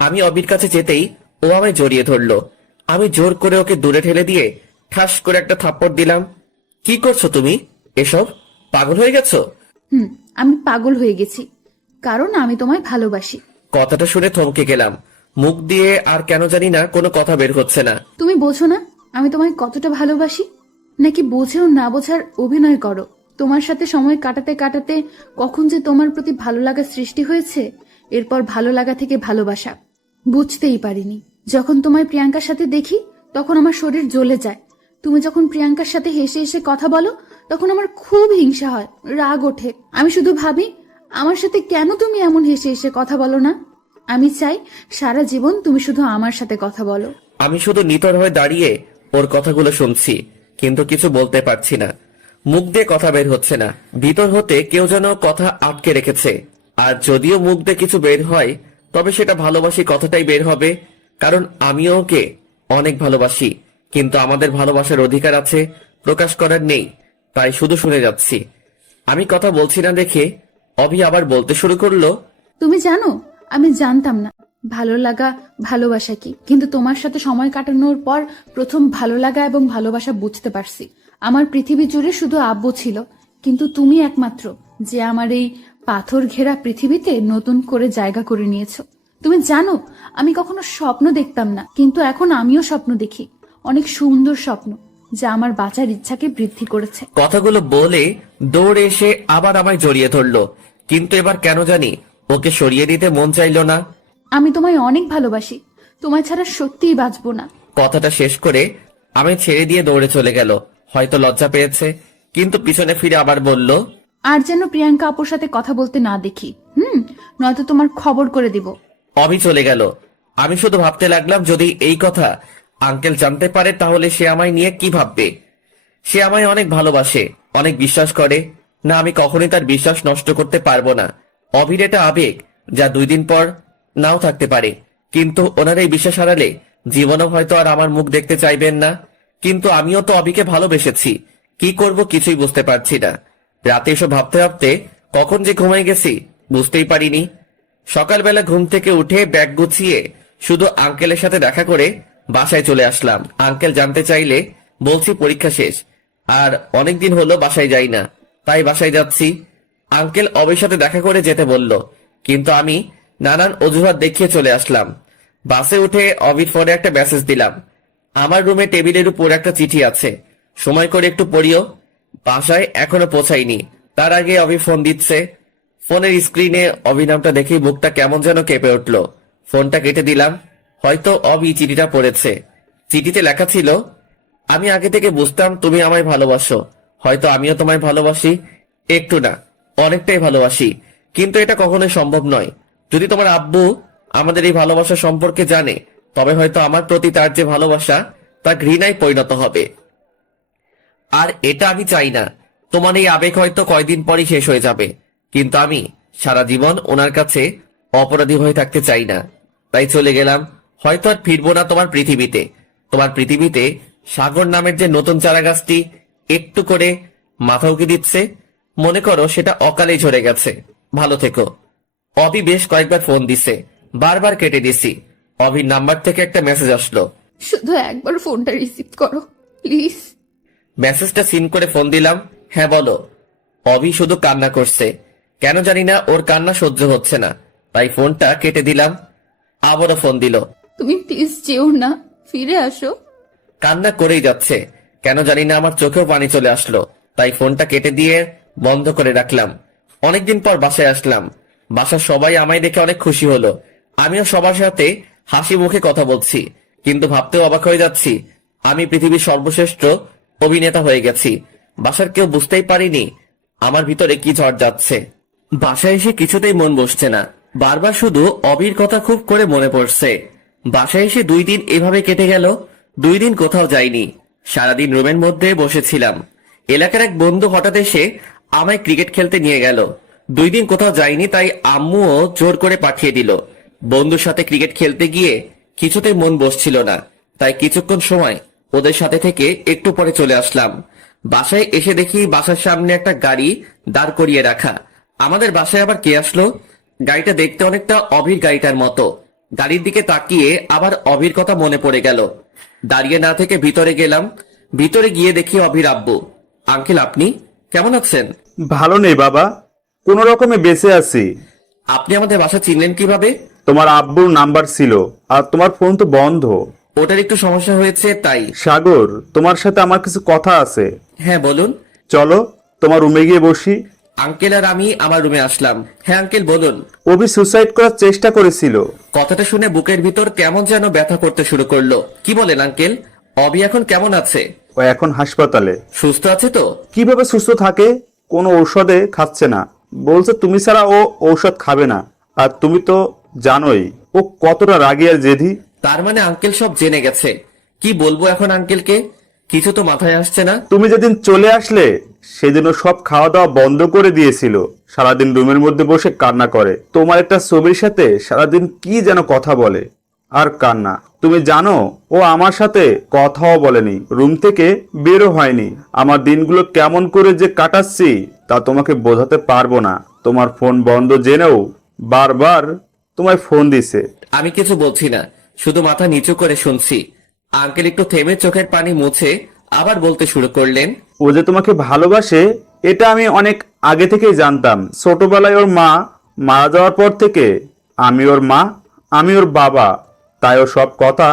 আমি অবির কাছে যেতেই ও আমায় জড়িয়ে ধরলো। আমি জোর করে ওকে দূরে ঠেলে দিয়ে ঠাস করে একটা থাপ্পড় দিলাম। কি করছো তুমি? এসব পাগল হয়ে গেছো? আমি পাগল হয়ে গেছি, কারণ আমি তোমায় ভালোবাসি। কথাটা শুনে থমকে গেলাম। মুখ দিয়ে আর কেন জানি না কোনো কথা বের হচ্ছে না। তুমি বোঝো না আমি তোমায় কতটা ভালোবাসি? নাকি বোঝেও না বোঝার অভিনয় করো? তোমার সাথে সময় কাটাতে কাটাতে কখন যে তোমার প্রতি ভালো লাগা সৃষ্টি হয়েছে, এরপর ভালো লাগা থেকে ভালোবাসা, বুঝতেই পারিনি। যখন তোমায় প্রিয়াঙ্কার সাথে দেখি তখন আমার শরীর জ্বলে যায়। তুমি যখন প্রিয়াঙ্কার সাথে হেসে হেসে কথা বলো তখন আমার খুব হিংসা হয়, রাগ ওঠে। আমি শুধু ভাবি আমার সাথে কেন তুমি এমন হেসে হেসে কথা বলো না? আমি চাই সারা জীবন তুমি শুধু আমার সাথে কথা বলো। আমি শুধু নিতর হয়ে দাঁড়িয়ে ওর কথাগুলো শুনছি, কিন্তু কিছু বলতে পারছি না। মুখ দিয়ে কথা বের হচ্ছে না। ভিতর হতে কেউ যেন কথা আটকে রেখেছে। আর যদিও মুখ দিয়ে কিছু বের হয়, তবে সেটা ভালোবাসি কথাটাই বের হবে। কারণ আমিও ওকে অনেক ভালোবাসি, কিন্তু আমাদের ভালোবাসার অধিকার আছে, প্রকাশ করার নেই। তাই শুধু শুনে যাচ্ছি। আমি কথা বলছি না দেখে অভি আবার বলতে শুরু করলো, তুমি জানো আমি জানতাম না ভালো লাগা ভালোবাসা কি, কিন্তু তোমার সাথে সময় কাটানোর পর প্রথম ভালো লাগা এবং ভালোবাসা বুঝতে পারছি। আমার পৃথিবী জুড়ে শুধু আব্বু ছিল, কিন্তু তুমি একমাত্র যে আমার এই পাথর ঘেরা পৃথিবীতে নতুন করে জায়গা করে নিয়েছো। তুমি জানো আমি কখনো স্বপ্ন দেখতাম না, কিন্তু এখন আমিও স্বপ্ন দেখি, অনেক সুন্দর স্বপ্ন যা আমার বাঁচার ইচ্ছাকে বৃদ্ধি করেছে। কথাগুলো বলে দৌড়ে এসে আবার আমায় জড়িয়ে ধরলো, কিন্তু এবার কেন জানি ওকে সরিয়ে দিতে মন চাইলো না। আমি তোমায় অনেক ভালোবাসি, তোমায় ছাড়া সত্যিই বাঁচবো না। কথাটা শেষ করে আমি ছেড়ে দিয়ে দৌড়ে চলে গেল। হয়তো লজ্জা পেয়েছে, কিন্তু পিছনে ফিরে আবার বলল, আর যেন প্রিয়াঙ্কা আপুর সাথে কথা বলতে না দেখি, নয়তো তোমার খবর করে দিব। অভি চলে গেল। আমি শুধু ভাবতে লাগলাম, যদি এই কথা আঙ্কেল জানতে পারে তাহলে সে আমায় নিয়ে কি ভাববে। সে আমায় অনেক ভালোবাসে, অনেক বিশ্বাস করে। না, আমি কখনোই তার বিশ্বাস নষ্ট করতে পারবো না। অভির এটা আবেগ যা 2 দিন পর নাও থাকতে পারে, কিন্তু ওনার এই বিশ্বাস হারালে জীবনও হয়তো আর আমার মুখ দেখতে চাইবেন না। কিন্তু আমিও তো অভিকে ভালোবেসেছি। কি করব কিছুই বুঝতে পারছি না। রাতে এসব ভাবতে ভাবতে কখন যে ঘুমাই গেছি বুঝতেই পারিনি। সকালবেলা ঘুম থেকে উঠে ব্যাগ গুছিয়ে শুধু আঙ্কেলের সাথে দেখা করে বাসায় চলে আসলাম। আঙ্কেল জানতে চাইলে বলছি পরীক্ষা শেষ, আর অনেকদিন হলো বাসায় যাই না, তাই বাসায় যাচ্ছি। আঙ্কেল অবির সাথে দেখা করে যেতে বলল, কিন্তু আমি নানান অজুহাত দেখিয়ে চলে আসলাম। বাসে উঠে অবির ফোনে একটা মেসেজ দিলাম, আমার রুমে টেবিলের উপর একটা চিঠি আছে, সময় করে একটু পড়িও। বাসায় এখনো পৌঁছাইনি, তার আগে অভি ফোন দিচ্ছে। ফোনের স্ক্রিনে অভি নামটা দেখেই বুকটা কেমন যেন কেঁপে উঠল। ফোনটা কেটে দিলাম। হয়তো অভি চিঠিটা পড়েছে। চিঠিতে লেখা ছিল, আমি আগে থেকে বুঝতাম তুমি আমায় ভালোবাসো, হয়তো আমিও তোমায় ভালোবাসি, একটু না অনেকটাই ভালোবাসি, কিন্তু এটা কখনোই সম্ভব নয়। যদি তোমার আব্বু আমাদের এই ভালোবাসা সম্পর্কে জানে, তবে হয়তো আমার প্রতি তার যে ভালোবাসা তা ঘৃণায় পরিণত হবে। আর এটা আমি চাই না। তোমার এই আবেগ হয়তো কয়দিন পরই শেষ হয়ে যাবে, কিন্তু আমি সারা জীবন ওনার কাছে অপরাধী হয়ে থাকতে চাই না। তাই চলে গেলাম। হয়তো আর ফিরবো না তোমার পৃথিবীতে। তোমার পৃথিবীতে সাগর নামের যে নতুন চারা গাছটি একটু করে মাথা উঁকি দিচ্ছে, মনে করো সেটা অকালেই ঝরে গেছে। ভালো থেকো। অভি বেশ কয়েকবার ফোন দিছে, বারবার কেটে দিছি। অভির নাম্বার থেকে একটা মেসেজ আসলো, শুধু একবার ফোনটা রিসিভ করো প্লিজ। মেসেজটা সিন করে ফোন দিলাম। হ্যাঁ বলো। অভি শুধু কান্না করছে। কেন জানি না ওর কান্না সহ্য হচ্ছে না, তাই ফোনটা কেটে দিলাম। আবারও ফোন দিল। তুমি প্লিজ যেও না, ফিরে আসো। কান্না করেই যাচ্ছে। কেন জানি না আমার চোখেও পানি চলে আসলো, তাই ফোনটা কেটে দিয়ে বন্ধ করে রাখলাম। অনেকদিন পর বাসায় আসলাম। বাসার সবাই আমায় দেখে অনেক খুশি হলো। আমিও সবার সাথে হাসি মুখে কথা বলছি, কিন্তু ভাবতেও অবাক হয়ে যাচ্ছি আমি পৃথিবীর সর্বশ্রেষ্ঠ অভিনেতা হয়ে গেছি। বাসার কেউ বুঝতেই পারিনি আমার ভিতরে কি ঝড় যাচ্ছে। বাসায় এসে কিছুতেই মন বসছে না, বারবার শুধু অবির কথা খুব করে মনে পড়ছে। বাসায় এসে 2 দিন এভাবে কেটে গেল। 2 দিন কোথাও যাইনি, সারাদিন রুমের মধ্যে বসেছিলাম। এলাকার এক বন্ধু হঠাৎ এসে আমায় ক্রিকেট খেলতে নিয়ে গেল। 2 দিন কোথাও যাইনি, তাই আম্মুও জোর করে পাঠিয়ে দিল। বন্ধুর সাথে ক্রিকেট খেলতে গিয়ে কিছুতেই মন বসছিল না, তাই কিছুক্ষণ সময় ওদের সাথে থেকে একটু পরে চলে আসলাম। বাসায় এসে দেখি বাসার সামনে একটা গাড়ি দাঁড় করিয়ে রাখা। আমাদের বাসায় আবার কে আসলো? গাড়িটা দেখতে অনেকটা অভির গাড়িটার মতো। গাড়ির দিকে তাকিয়ে আবার অভির কথা মনে পড়ে গেল। দাঁড়িয়ে না থেকে ভিতরে গেলাম। ভিতরে গিয়ে দেখি অভির আব্বু। আঙ্কেল, আপনি কেমন আছেন? ভালো নেই বাবা, কোনো রকমে বেঁচে আছি। আপনি আমাদের বাসা চিনলেন কিভাবে? তোমার আব্বুর নাম্বার ছিল, আর তোমার ফোন তো বন্ধ। ওটার একটু সমস্যা হয়েছে তাই। সাগর, তোমার সাথে আমার কিছু কথা আছে। হ্যাঁ বলুন। চলো তোমার রুমে গিয়ে বসি। আঙ্কেল আর আমি আমার রুমে আসলাম। হ্যাঁ আঙ্কেল বলুন। অভি সুসাইড করার চেষ্টা করেছিল। কথাটা শুনে বুকের ভিতর কেমন যেন ব্যথা করতে শুরু করলো। কি বলেন আঙ্কেল? অভি এখন কেমন আছে? ও এখন হাসপাতালে। সুস্থ আছে তো? কিভাবে সুস্থ থাকে? কোনো ঔষধে খাচ্ছে না, বলছে তুমি ছাড়া ও ঔষধ খাবে না। আর তুমি তো জানোই ও কতটা রাগী আর জেদি। তার মানে আঙ্কেল সব জেনে গেছে। কি বলবো এখন আঙ্কেলকে? কিছু তো মাথায় আসছে না। তুমি যেদিন চলে আসলে সেদিন ও সব খাওয়া দাওয়া বন্ধ করে দিয়েছিল। সারাদিন রুমের মধ্যে বসে কান্না করে। তোমার একটা ছবির সাথে সারাদিন কি যেন কথা বলে আর কান্না। তুমি জানো ও আমার সাথে কথাও বলেনি, রুম থেকে বেরও হয়নি। আমার দিনগুলো কেমন করে যে কাটাচ্ছি তা তোমাকে বোঝাতে পারবো না। তোমার ফোন বন্ধ জেনেও বারবার তোমায় ফোন দিছে। আমি কিছু বলছি না, শুধু মাথা নিচু করে শুনছি। আঙ্কেল একটু থেমে চোখের পানি মুছে আবার বলতে শুরু করলেন। ও যে তোমাকে ভালোবাসে এটা আমি অনেক আগে থেকেই জানতাম। ছোটবেলায় ওর মা মারা যাওয়ার পর থেকে আমি ওর মা, আমি ওর বাবা, তাই ও সব কথা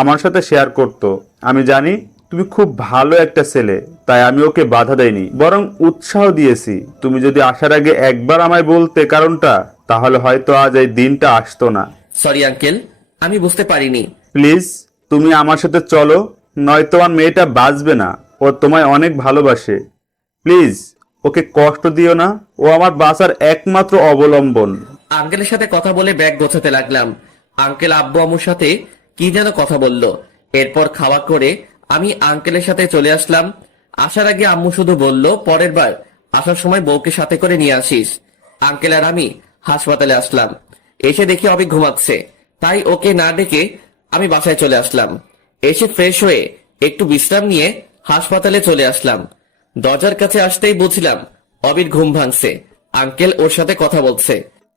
আমার সাথে শেয়ার করত। আমি জানি তুমি খুব ভালো একটা ছেলে, তাই আমি ওকে বাধা দেইনি, বরং উৎসাহ দিয়েছি। তুমি যদি আসার আগে একবার আমায় বলতে কারণটা, তাহলে হয়তো আজ এই দিনটা আসতো না। সরি আঙ্কেল, আমি বুঝতে পারিনি। প্লিজ তুমি আমার সাথে চলো, নয়তো আমার মেয়েটা বাঁচবে না। ও তোমায় অনেক ভালোবাসে। প্লিজ ওকে কষ্ট দিও না, ও আমার বাঁচার একমাত্র অবলম্বন। আঙ্কেলের সাথে কথা বলে ব্যাগ গোছাতে লাগলাম। আঙ্কেল আব্বু আম্মুর সাথে কি যেন কথা বলল। এরপর খাওয়া করে আমি আঙ্কেলের সাথে চলে আসলাম। আসার আগে আম্মু শুধু বলল, পরের বার আসার সময় বউকে সাথে করে নিয়ে আসিস। আঙ্কেল আর আমি হাসপাতালে আসলাম। এসে দেখি অভি ঘুমাচ্ছে, তাই ওকে না ডেকে আমি বাসায় চলে আসলাম। এসে ফ্রেশ হয়ে একটু বিশ্রাম নিয়ে হাসপাতালে চলে আসলাম। দরজার কাছে আসতেই বুঝলাম অবির ঘুম ভাঙছে। আঙ্কেল ওর সাথে কথা বলছে।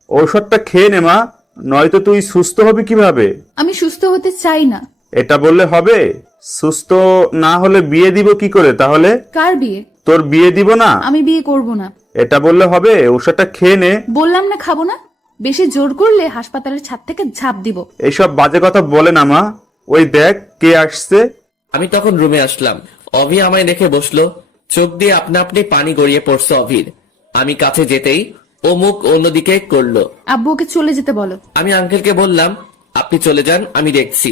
ঔষধটা খেয়ে নে মা, নয়তো তুই সুস্থ হবি কিভাবে? আমি সুস্থ হতে চাই না। এটা বললে হবে? সুস্থ না হলে বিয়ে দিব কি করে তাহলে? কার বিয়ে? তোর বিয়ে দিব না? আমি বিয়ে করব না। এটা বললে হবে? ঔষধটা খেয়ে নে। বললাম না খাবো না। বেশি জোর করলে হাসপাতালের ছাদ থেকে ঝাঁপ দিব। এইসব বাজে কথা বলে না মা। ওই দেখ কে আসছে। আমি তখন রুমে আসলাম। অভি আমায় দেখে বসলো। চোখ দিয়ে আপনা আপনি পানি গড়িয়ে পড়ছে অভির। আমি কাছে যেতেই ও মুখ অন্যদিকে করলো। আব্বুকে চলে যেতে বলো। আমি আঙ্কেলকে বললাম, আপনি চলে যান, আমি দেখছি।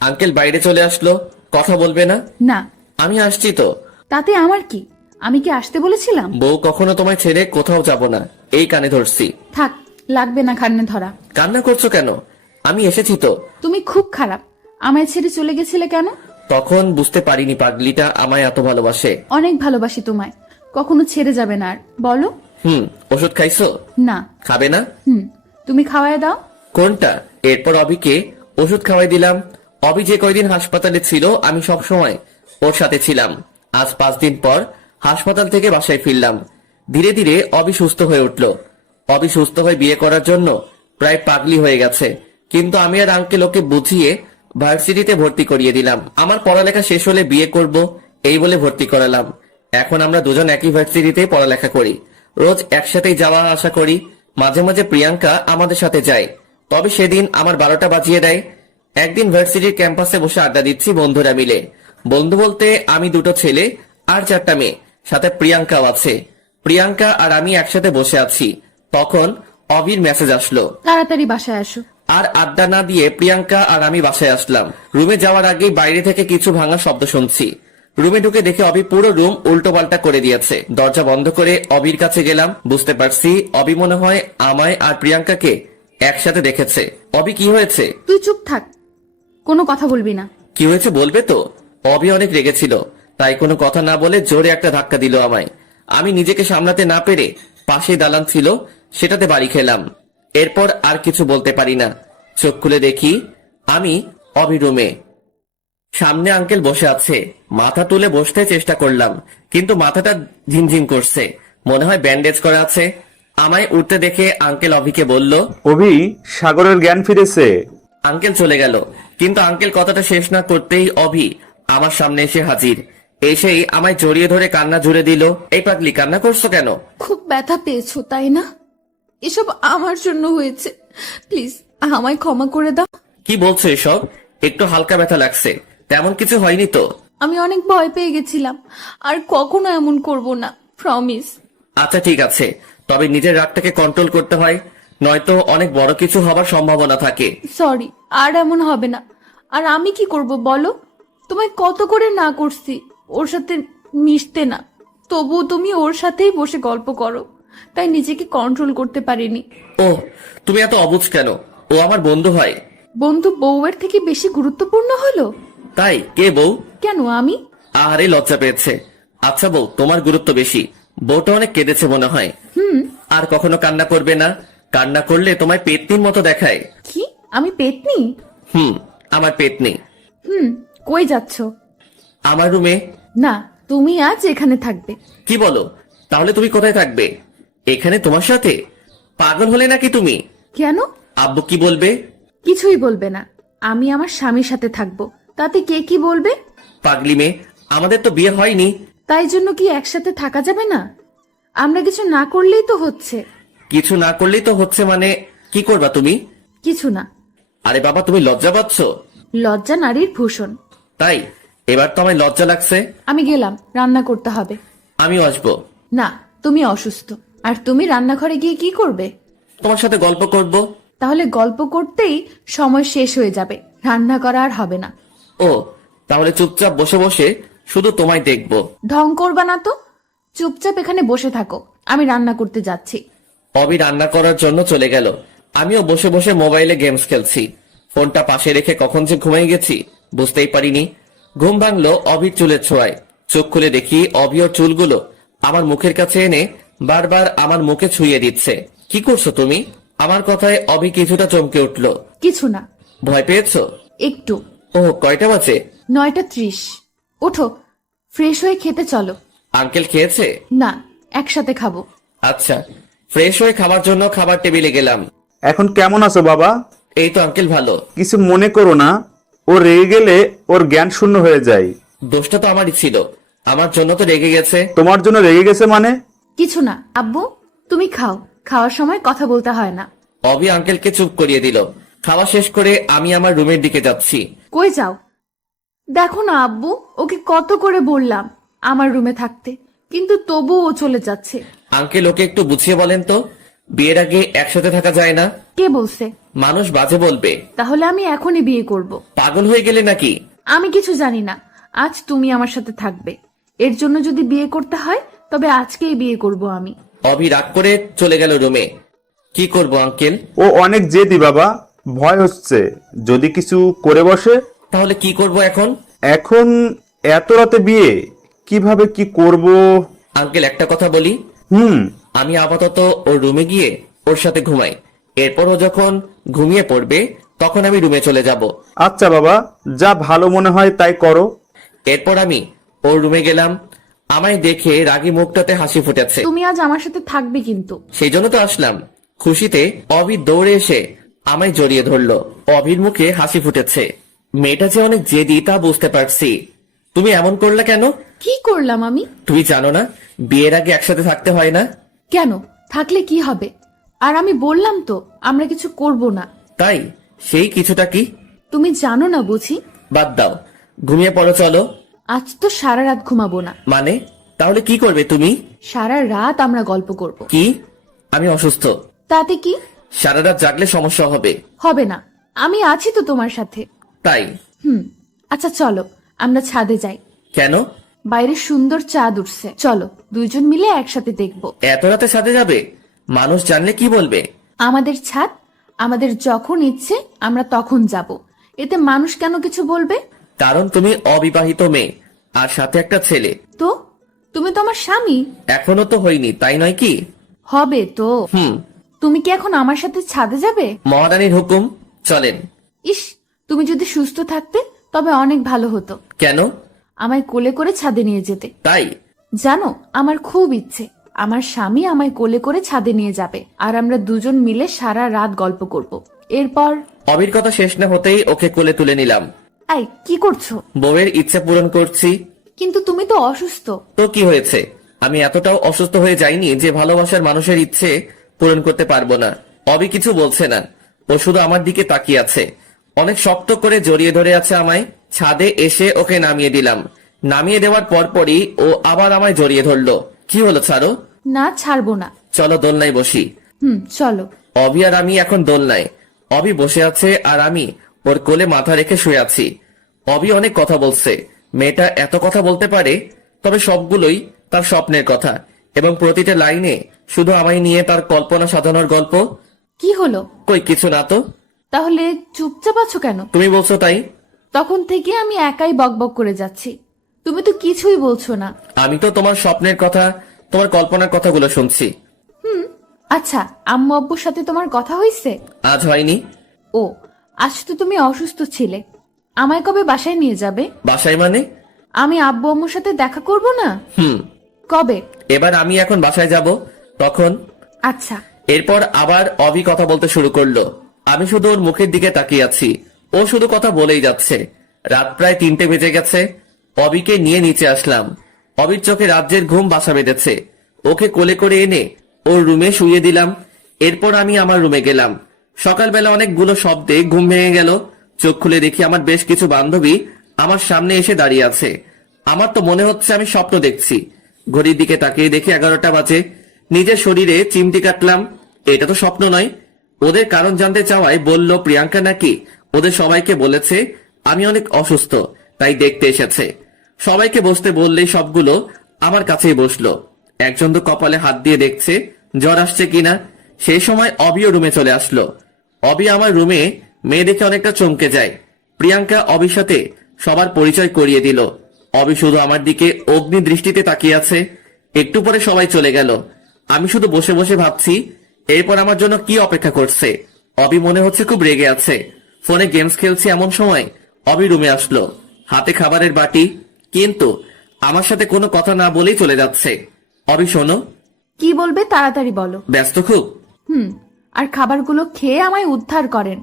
আঙ্কেল বাইরে চলে আসলো। কথা বলবে না? না। আমি আসছি তো। তাতে আমার কি? আমি কি আসতে বলেছিলাম? বউ কখনো তোমায় ছেড়ে কোথাও যাব না, এই কানে ধরছি। থাক, লাগবে না কান্নে ধরা। কান্না করছো কেন? আমি এসেছি তো। তুমি খুব খারাপ। আমায় ছেড়ে চলে গেছিলে কেন? তখন বুঝতে পারিনি পাগলিটা আমায় এত ভালোবাসে। অনেক ভালোবাসি তোমায়, কখনো ছেড়ে যাবে না। আর বলো। ওষুধ খাইছো? না। খাবে না? তুমি খাওয়ায় দাও। কোনটা? এরপর অবিকে ওষুধ খাওয়াই দিলাম। অবি যে কয়দিন হাসপাতালে ছিল আমি সব সময় ওর সাথে ছিলাম। আজ 5 দিন পর হাসপাতাল থেকে বাসায় ফিরলাম। ধীরে ধীরে অবি সুস্থ হয়ে উঠল। অবি সুস্থ হয়ে বিয়ে করার জন্য প্রায় পাগলি হয়ে গেছে, কিন্তু আমি আর আঙ্কেল ওকে বুঝিয়ে ভার্সিটিতে ভর্তি করিয়ে দিলাম। আমার পড়ালেখা শেষ হলে বিয়ে করব এই বলে ভর্তি করালাম। এখন আমরা দুজন একই ভার্সিটিতে পড়ালেখা করি, রোজ একসাথেই যাওয়া আসা করি। মাঝে মাঝে প্রিয়াঙ্কা আমাদের সাথে যায়, তবে সেদিন আমার 12টা বাজিয়ে দেয়। একদিন ভার্সিটির ক্যাম্পাসে বসে আড্ডা দিচ্ছি বন্ধুরা মিলে। বন্ধু বলতে আমি 2টো ছেলে আর 4টা মেয়ে, সাথে প্রিয়াঙ্কাও আছে। প্রিয়াঙ্কা আর আমি একসাথে বসে আছি। তখন অবির মেসেজ আসলো। তাড়াতাড়ি বাসায় আসো। আর আড্ডা না দিয়ে প্রিয়াঙ্কা আর আমি বাসায় আসলাম। রুমে যাওয়ার আগেই বাইরে থেকে কিছু ভাঙা শব্দ শুনছি। রুমে ঢুকে দেখে অবি পুরো রুম উল্টো পাল্টা করে দিয়েছে। দরজা বন্ধ করে অবির কাছে গেলাম। বুঝতে পারছি অবি মনে হয় আমায় আর প্রিয়াঙ্কাকে একসাথে দেখেছে। অবি, কি হয়েছে? তুই চুপ থাক, কোনো কথা বলবি না। কি হয়েছে বলবে তো? অবি অনেক রেগেছিল, তাই কোনো কথা না বলে জোরে একটা ধাক্কা দিল আমায়। আমি নিজেকে সামলাতে না পেরে পাশেই দালান ছিল, সেটাতে বাড়ি খেলাম। এরপর আর কিছু বলতে পারি না। চোখ খুলে দেখি আমি অবি রুমে। সামনে আঙ্কেল বসে আছে। মাথা তুলে বসতে চেষ্টা করলাম, কিন্তু মাথাটা ঝিমঝিম করছে, মনে হয় ব্যান্ডেজ করা আছে। আমায় উঠতে দেখে আঙ্কেল অভিকে বলল, অভি, সাগরের জ্ঞান ফিরেছে। আঙ্কেল চলে গেল, কিন্তু আঙ্কেল কথাটা শেষ না করতেই অভি আমার সামনে এসে হাজির। এসেই আমায় জড়িয়ে ধরে কান্না জুড়ে দিল। এই পাগলি, কান্না করছো কেন? খুব ব্যথা পেয়েছো তাই না? এসব আমার জন্য হয়েছে, প্লিজ আমায় ক্ষমা করে দাও। কি বলছো এসব? একটু হালকা ব্যথা লাগছে, তেমন কিছু হয়নি তো? আমি অনেক ভয় পেয়ে গেছিলাম, আর কখনো এমন করব না, প্রমিস। আচ্ছা ঠিক আছে, তবে নিজের রাগটাকে কন্ট্রোল করতে হয়, নয়তো অনেক বড় কিছু হবার সম্ভাবনা থাকে। সরি, আর এমন হবে না। আর আমি কি করব বলো? তোমায় কত করে না করছি ওর সাথে মিশতে না, তবুও তুমি ওর সাথেই বসে গল্প করো, তাই নিজেকে কন্ট্রোল করতে পারিনি। ও, তুমি এত অবুঝ কেন? ও আমার বন্ধু হয়। বন্ধু বউয়ের থেকে বেশি গুরুত্বপূর্ণ হলো? তাই? কে বউ? কেন আমি? আহারে, লজ্জা পেয়েছে। আচ্ছা বউ, তোমার গুরুত্ব বেশি। বউটা অনেক কেঁদেছে মনে হয়। আর কখনো কান্না করবে না। কান্না করলে তোমায় পেতনির মতো দেখায়। কি? আমি পেতনি? আমার পেতনি। কই যাচ্ছ? আমার রুমে। না, তুমি আজ এখানে থাকবে। কি বলো? তাহলে তুমি কোথায় থাকবে? এখানে তোমার সাথে? পাগল হলে নাকি তুমি? কেন? আব্বু কি বলবে? কিছুই বলবে না, আমি আমার স্বামীর সাথে থাকবো, তাতে কে কি বলবে? পাগলি মেয়ে, আমাদের তো বিয়ে হয়নি। তাই জন্য কি একসাথে থাকা যাবে না? আমরা কিছু না করলেই তো হচ্ছে। কিছু না করলেই তো হচ্ছে মানে? কি করবা তুমি? কিছু না। আরে বাবা, তুমি লজ্জা পাচ্ছ? লজ্জা নারীর ভূষণ। তাই? এবার তো আমায় লজ্জা লাগছে। আমি গেলাম, রান্না করতে হবে। আমিও আসবো। না, তুমি অসুস্থ, আর তুমি রান্নাঘরে গিয়ে কি করবে? তোমার সাথে গল্প করব। তাহলে গল্প করতেই সময় শেষ হয়ে যাবে, রান্না করা আর হবে না। ও, তাহলে চুপচাপ বসে বসে শুধু তোমায় দেখবো। ঢং করবা না তো, চুপচাপ এখানে বসে থাকো, আমি রান্না করতে যাচ্ছি। অবি রান্না করার জন্য চলে গেল। আমিও বসে বসে মোবাইলে গেমস খেলছি। ফোনটা পাশে রেখে কখন যে ঘুমিয়ে গেছি বুঝতেই পারিনি। ঘুম ভাঙলো অবির চুলের ছোঁয়ায়। চোখ খুলে দেখি অবি ওর চুলগুলো আমার মুখের কাছে এনে বারবার আমার মুখে ছুঁয়ে দিচ্ছে। কি করছো তুমি? আমার কথায় অবি কিছুটা চমকে উঠলো। কিছু না। ভয় পেয়েছো? একটু। ও, কয়টা বাজে? 9:30। ওঠো, ফ্রেশ হয়ে খেতে চলো। আঙ্কেল খেয়েছে? না, একসাথে খাবো। আচ্ছা। ফ্রেশ হয়ে খাবার জন্য খাবার টেবিলে গেলাম। এখন কেমন আছো বাবা? এই তো আঙ্কেল, ভালো। কিছু মনে করো না, ও রেগে গেলে ওর জ্ঞান শূন্য হয়ে যায়। দোষটা তো আমারই ছিল, আমার জন্য তো রেগে গেছে। তোমার জন্য রেগে গেছে মানে? কিছু না আব্বু, তুমি খাও, খাওয়ার সময় কথা বলতে হয় না। অবি আঙ্কেলকে চুপ করিয়ে দিল। খাওয়া শেষ করে আমি আমার রুমের দিকে যাচ্ছি। কই যাও? দেখো না আব্বু, ওকে কত করে বললাম আমার রুমে থাকতে, কিন্তু তবুও ও চলে যাচ্ছে। আঙ্কেল, ওকে একটু বুঝিয়ে বলেন তো, বিয়ের আগে একসাথে থাকা যায় না। কে বলছে? মানুষ বাজে বলবে। তাহলে আমি এখনই বিয়ে করব। পাগল হয়ে গেলে নাকি? আমি কিছু জানি না, আজ তুমি আমার সাথে থাকবে। এর জন্য যদি বিয়ে করতে হয় তবে আজকেই বিয়ে করব আমি। অবি রাগ করে চলে গেল রুমে। কি করব আঙ্কেল? ও অনেক জেদি বাবা, ভয় হচ্ছে যদি কিছু করে বসে। তাহলে কি করব এখন? এখন এত রাতে বিয়ে, কিভাবে কি করব? আঙ্কেল, একটা কথা বলি। আমি আপাতত ওর রুমে গিয়ে ওর সাথে ঘুমাই। এরপর ও যখন ঘুমিয়ে পড়বে তখন আমি রুমে চলে যাব। আচ্ছা বাবা, যা ভালো মনে হয় তাই করো। এরপর আমি ওর রুমে গেলাম। আমায় দেখে রাগী মুখটাতে হাসি ফুটেছে। তুমি আজ আমার সাথে থাকবে কিন্তু। সেই জন্য তো আসলাম। খুশিতে অবি দৌড়ে এসে আমায় জড়িয়ে ধরলো। অবির মুখে হাসি ফুটেছে। মেয়েটা যে অনেক জেদি তা বুঝতে পারছি। তুমি এমন করলে কেন? কি করলাম আমি? তুমি জানো না বিয়ের আগে একসাথে থাকতে হয় না? কেন? থাকলে কি হবে? আর আমি বললাম তো আমরা কিছু করব না। তাই? সেই কিছুটা কি? তুমি জানো না বুঝি? বাদ দাও, ঘুমিয়ে পড়ো চলো। আজ তো সারা রাত ঘুমাবো না। মানে? তাহলে কি করবে তুমি? সারা রাত আমরা গল্প করব। কি? আমি অসুস্থ। তাতে কি? সারা রাত জাগলে সমস্যা হবে। হবে না, আমি আছি তো তোমার সাথে। তাই? আচ্ছা চলো আমরা ছাদে যাই। কেন? বাইরে সুন্দর চাঁদ উঠছে, চলো দুইজন মিলে একসাথে দেখবো। এত রাতে সাথে যাবে? মানুষ জানলে কি বলবে? আমাদের ছাদ, আমাদের যখন ইচ্ছে আমরা তখন যাব, এতে মানুষ কেন কিছু বলবে? কারণ তুমি অবিবাহিত মেয়ে, আর সাথে একটা ছেলে। তো তুমি তো আমার স্বামী। এখনো তো হয়নি, তাই নয় কি? হবে তো। হুম। তুমি কি এখন আমার সাথে ছাদে যাবে? মহারানীর হুকুম, চলেন। ইস, তুমি যদি সুস্থ থাকতে তবে অনেক ভালো হতো। কেন? আমায় কোলে করে ছাদে নিয়ে যেতে। তাই? জানো, আমার খুব ইচ্ছে আমার স্বামী আমায় কোলে করে ছাদে নিয়ে যাবে, আর আমরা দুজন মিলে সারা রাত গল্প করব। এরপর অবির কথা শেষ না হতেই ওকে কোলে তুলে নিলাম। এই কি করছো? বউয়ের ইচ্ছে পূরণ করছি। কিন্তু তুমি তো অসুস্থ। তো কি হয়েছে? আমি এতটাও অসুস্থ হয়ে যাইনি যে ভালোবাসার মানুষের ইচ্ছে পূরণ করতে পারবো না। অবি কিছু বলছে না, ও শুধু আমার দিকে তাকিয়ে আছে। অনেক শক্ত করে জড়িয়ে ধরে আছে আমায়। ছাদে এসে ওকে নামিয়ে দিলাম। নামিয়ে দেওয়ার পরপরই ও আবার আমায় জড়িয়ে ধরলো। কি হলো, ছাড়ো। না, ছাড়বো না। চলো দোলনায় বসি। চলো। অবি আর আমি এখন দোলনায়। অবি বসে আছে আর আমি ওর কোলে মাথা রেখে শুয়ে আছি। অবি অনেক কথা বলছে। মেয়েটা এত কথা বলতে পারে, তবে সবগুলোই তার স্বপ্নের কথা, এবং প্রতিটা লাইনে শুধু আমায় নিয়ে তার কল্পনা সাজানোর গল্প। কি হলো? কই কিছু না তো। তাহলে চুপচাপ আছো কেন? তুমি বলছো তাই। তখন থেকে আমি একাই বকবক করে যাচ্ছি, তুমি তো কিছুই বলছো না। আমি তো তোমার স্বপ্নের কথা, তোমার কল্পনার কথাগুলো শুনছি। আচ্ছা, আম্মু আব্বুর সাথে তোমার কথা হয়েছে? আজ হয়নি। ও, আজ তো তুমি অসুস্থ ছিলে। আমায় কবে বাসায় নিয়ে যাবে? বাসায় মানে? আমি আব্বু আম্মুর সাথে দেখা করব না? হুম। কবে? এবার আমি এখন বাসায় যাব, তখন। আচ্ছা। এরপর আবার অভি কথা বলতে শুরু করলো। আমি শুধু ওর মুখের দিকে তাকিয়ে আছি। ও শুধু কথা বলেই যাচ্ছে। রাত প্রায় 3টে বেজে গেছে। অবিকে নিয়ে নিচে আসলাম। অবির চোখে রাজ্যের ঘুম বাসা বেঁধেছে। ওকে কোলে করে এনে ওর রুমে শুইয়ে দিলাম। এরপর আমি আমার রুমে গেলাম। সকালবেলা অনেকগুলো শব্দে ঘুম ভেঙে গেল। চোখ খুলে দেখি আমার বেশ কিছু বান্ধবী আমার সামনে এসে দাঁড়িয়ে আছে। আমার তো মনে হচ্ছে আমি স্বপ্ন দেখছি। ঘড়ির দিকে তাকিয়ে দেখি 11টা বাজে। নিজের শরীরে চিমটি কাটলাম। এটা তো স্বপ্ন নয়। ওদের কারণ জানতে চাওয়ায় বলল প্রিয়াঙ্কা নাকি ওদের সবাইকে বলেছে আমি অনেক অসুস্থ, তাই দেখতে এসেছে। সবাইকে বসতে বললেই সবগুলো আমার কাছেই বসলো। একজন তো কপালে হাত দিয়ে দেখছে জ্বর আসছে কিনা। সেই সময় অবিও রুমে চলে আসলো। অবি আমার রুমে মেয়ে দেখে অনেকটা চমকে যায়। প্রিয়াঙ্কা অবির সাথে সবার পরিচয় করিয়ে দিল। অবি শুধু আমার দিকে অগ্নি দৃষ্টিতে তাকিয়ে আছে। একটু পরে সবাই চলে গেল। আমি শুধু বসে বসে ভাবছি এরপর আমার জন্য কি অপেক্ষা করছে। অবি মনে হচ্ছে খুব রেগে আছে। ফোনে গেমস খেলছি এমন সময় অবি রুমে আসলো, হাতে খাবারের বাটি, কিন্তু আমার সাথে কোনো কথা না বলেই চলে যাচ্ছে। অবি শোনো। কি বলবে তাড়াতাড়ি বলো। ব্যস্ত খুব? আর খাবারগুলো খেয়ে আমায় উদ্ধার করেন।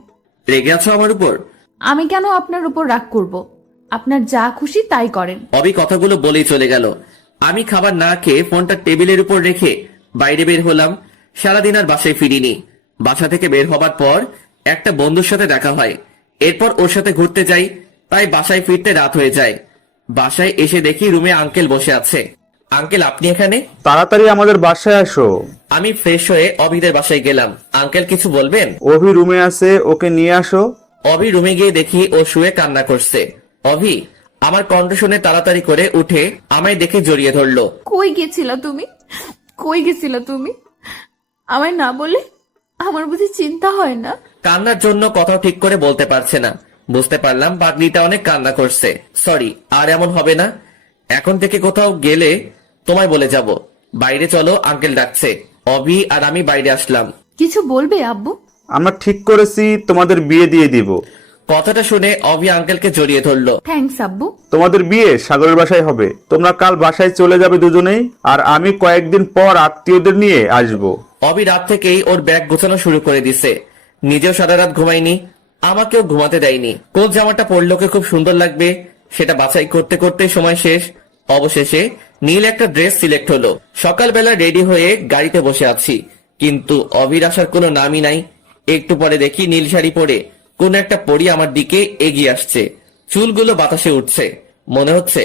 রেগে আছো আমার উপর? আমি কেন আপনার উপর রাগ করব? আপনার যা খুশি তাই করেন। অবি কথাগুলো বলেই চলে গেল। আমি খাবার না খেয়ে ফোনটা টেবিলের উপর রেখে বাইরে বের হলাম। সারাদিন আর বাসায় ফিরিনি। বাসা থেকে বের হবার পর একটা বন্ধুর সাথে দেখা হয়। এরপর ওর সাথে ঘুরতে যাই, তাই বাসায় ফিরতে রাত হয়ে যায়। বাসায় এসে দেখি রুমে আঙ্কেল বসে আছে। আঙ্কেল আপনি এখানে? তাড়াতাড়ি আমাদের বাসায় আসো। আমি ফ্রেশ হয়ে অভিদের বাসায় গেলাম। আঙ্কেল কিছু বলবেন? অভি রুমে আছে, ওকে নিয়ে আসো। অভি রুমে গিয়ে দেখি ও শুয়ে কান্না করছে। অভি আমার কণ্ঠ শুনে তাড়াতাড়ি করে উঠে আমায় দেখে জড়িয়ে ধরলো। কই গেছিলা তুমি? কই গেছিলা তুমি? আমায় না বলে আমার বুঝি চিন্তা হয় না? কান্নার জন্য কথাও ঠিক করে বলতে পারছে না। বুঝতে পারলাম পাগলিটা অনেক কান্না করছে। সরি, আর এমন হবে না। এখন থেকে কোথাও গেলে তোমায় বলে যাব। বাইরে চলো, আঙ্কেল ডাকছে। অভি আর আমি বাইরে আসলাম। কিছু বলবে আব্বু? আমরা ঠিক করেছি তোমাদের বিয়ে দিয়ে দিব। কথাটা শুনে অভি আঙ্কেলকে জড়িয়ে ধরলো। থ্যাঙ্কস আব্বু। তোমাদের বিয়ে সাগরের বাসায় হবে। তোমরা কাল বাসায় চলে যাবে দুজনেই, আর আমি কয়েকদিন পর আত্মীয়দের নিয়ে আসবো। অভি রাত থেকেই ওর ব্যাগ গোছানো শুরু করে দিছে। নিজেও সারা রাত ঘুমায়নি, আমাকেও ঘুমাতে দেয়নি। কোন জামাটা পরলে ওকে খুব সুন্দর লাগবে সেটা বাছাই করতে করতে সময় শেষ। অবশেষে নীল একটা ড্রেস সিলেক্ট হলো। সকালবেলা রেডি হয়ে গাড়িতে বসে আছি, কিন্তু অভির আসার কোনো নামই নাই। একটু পরে দেখি নীল শাড়ি পরে কোন একটা পরী আমার দিকে এগিয়ে আসছে। চুলগুলো বাতাসে উঠছে। মনে হচ্ছে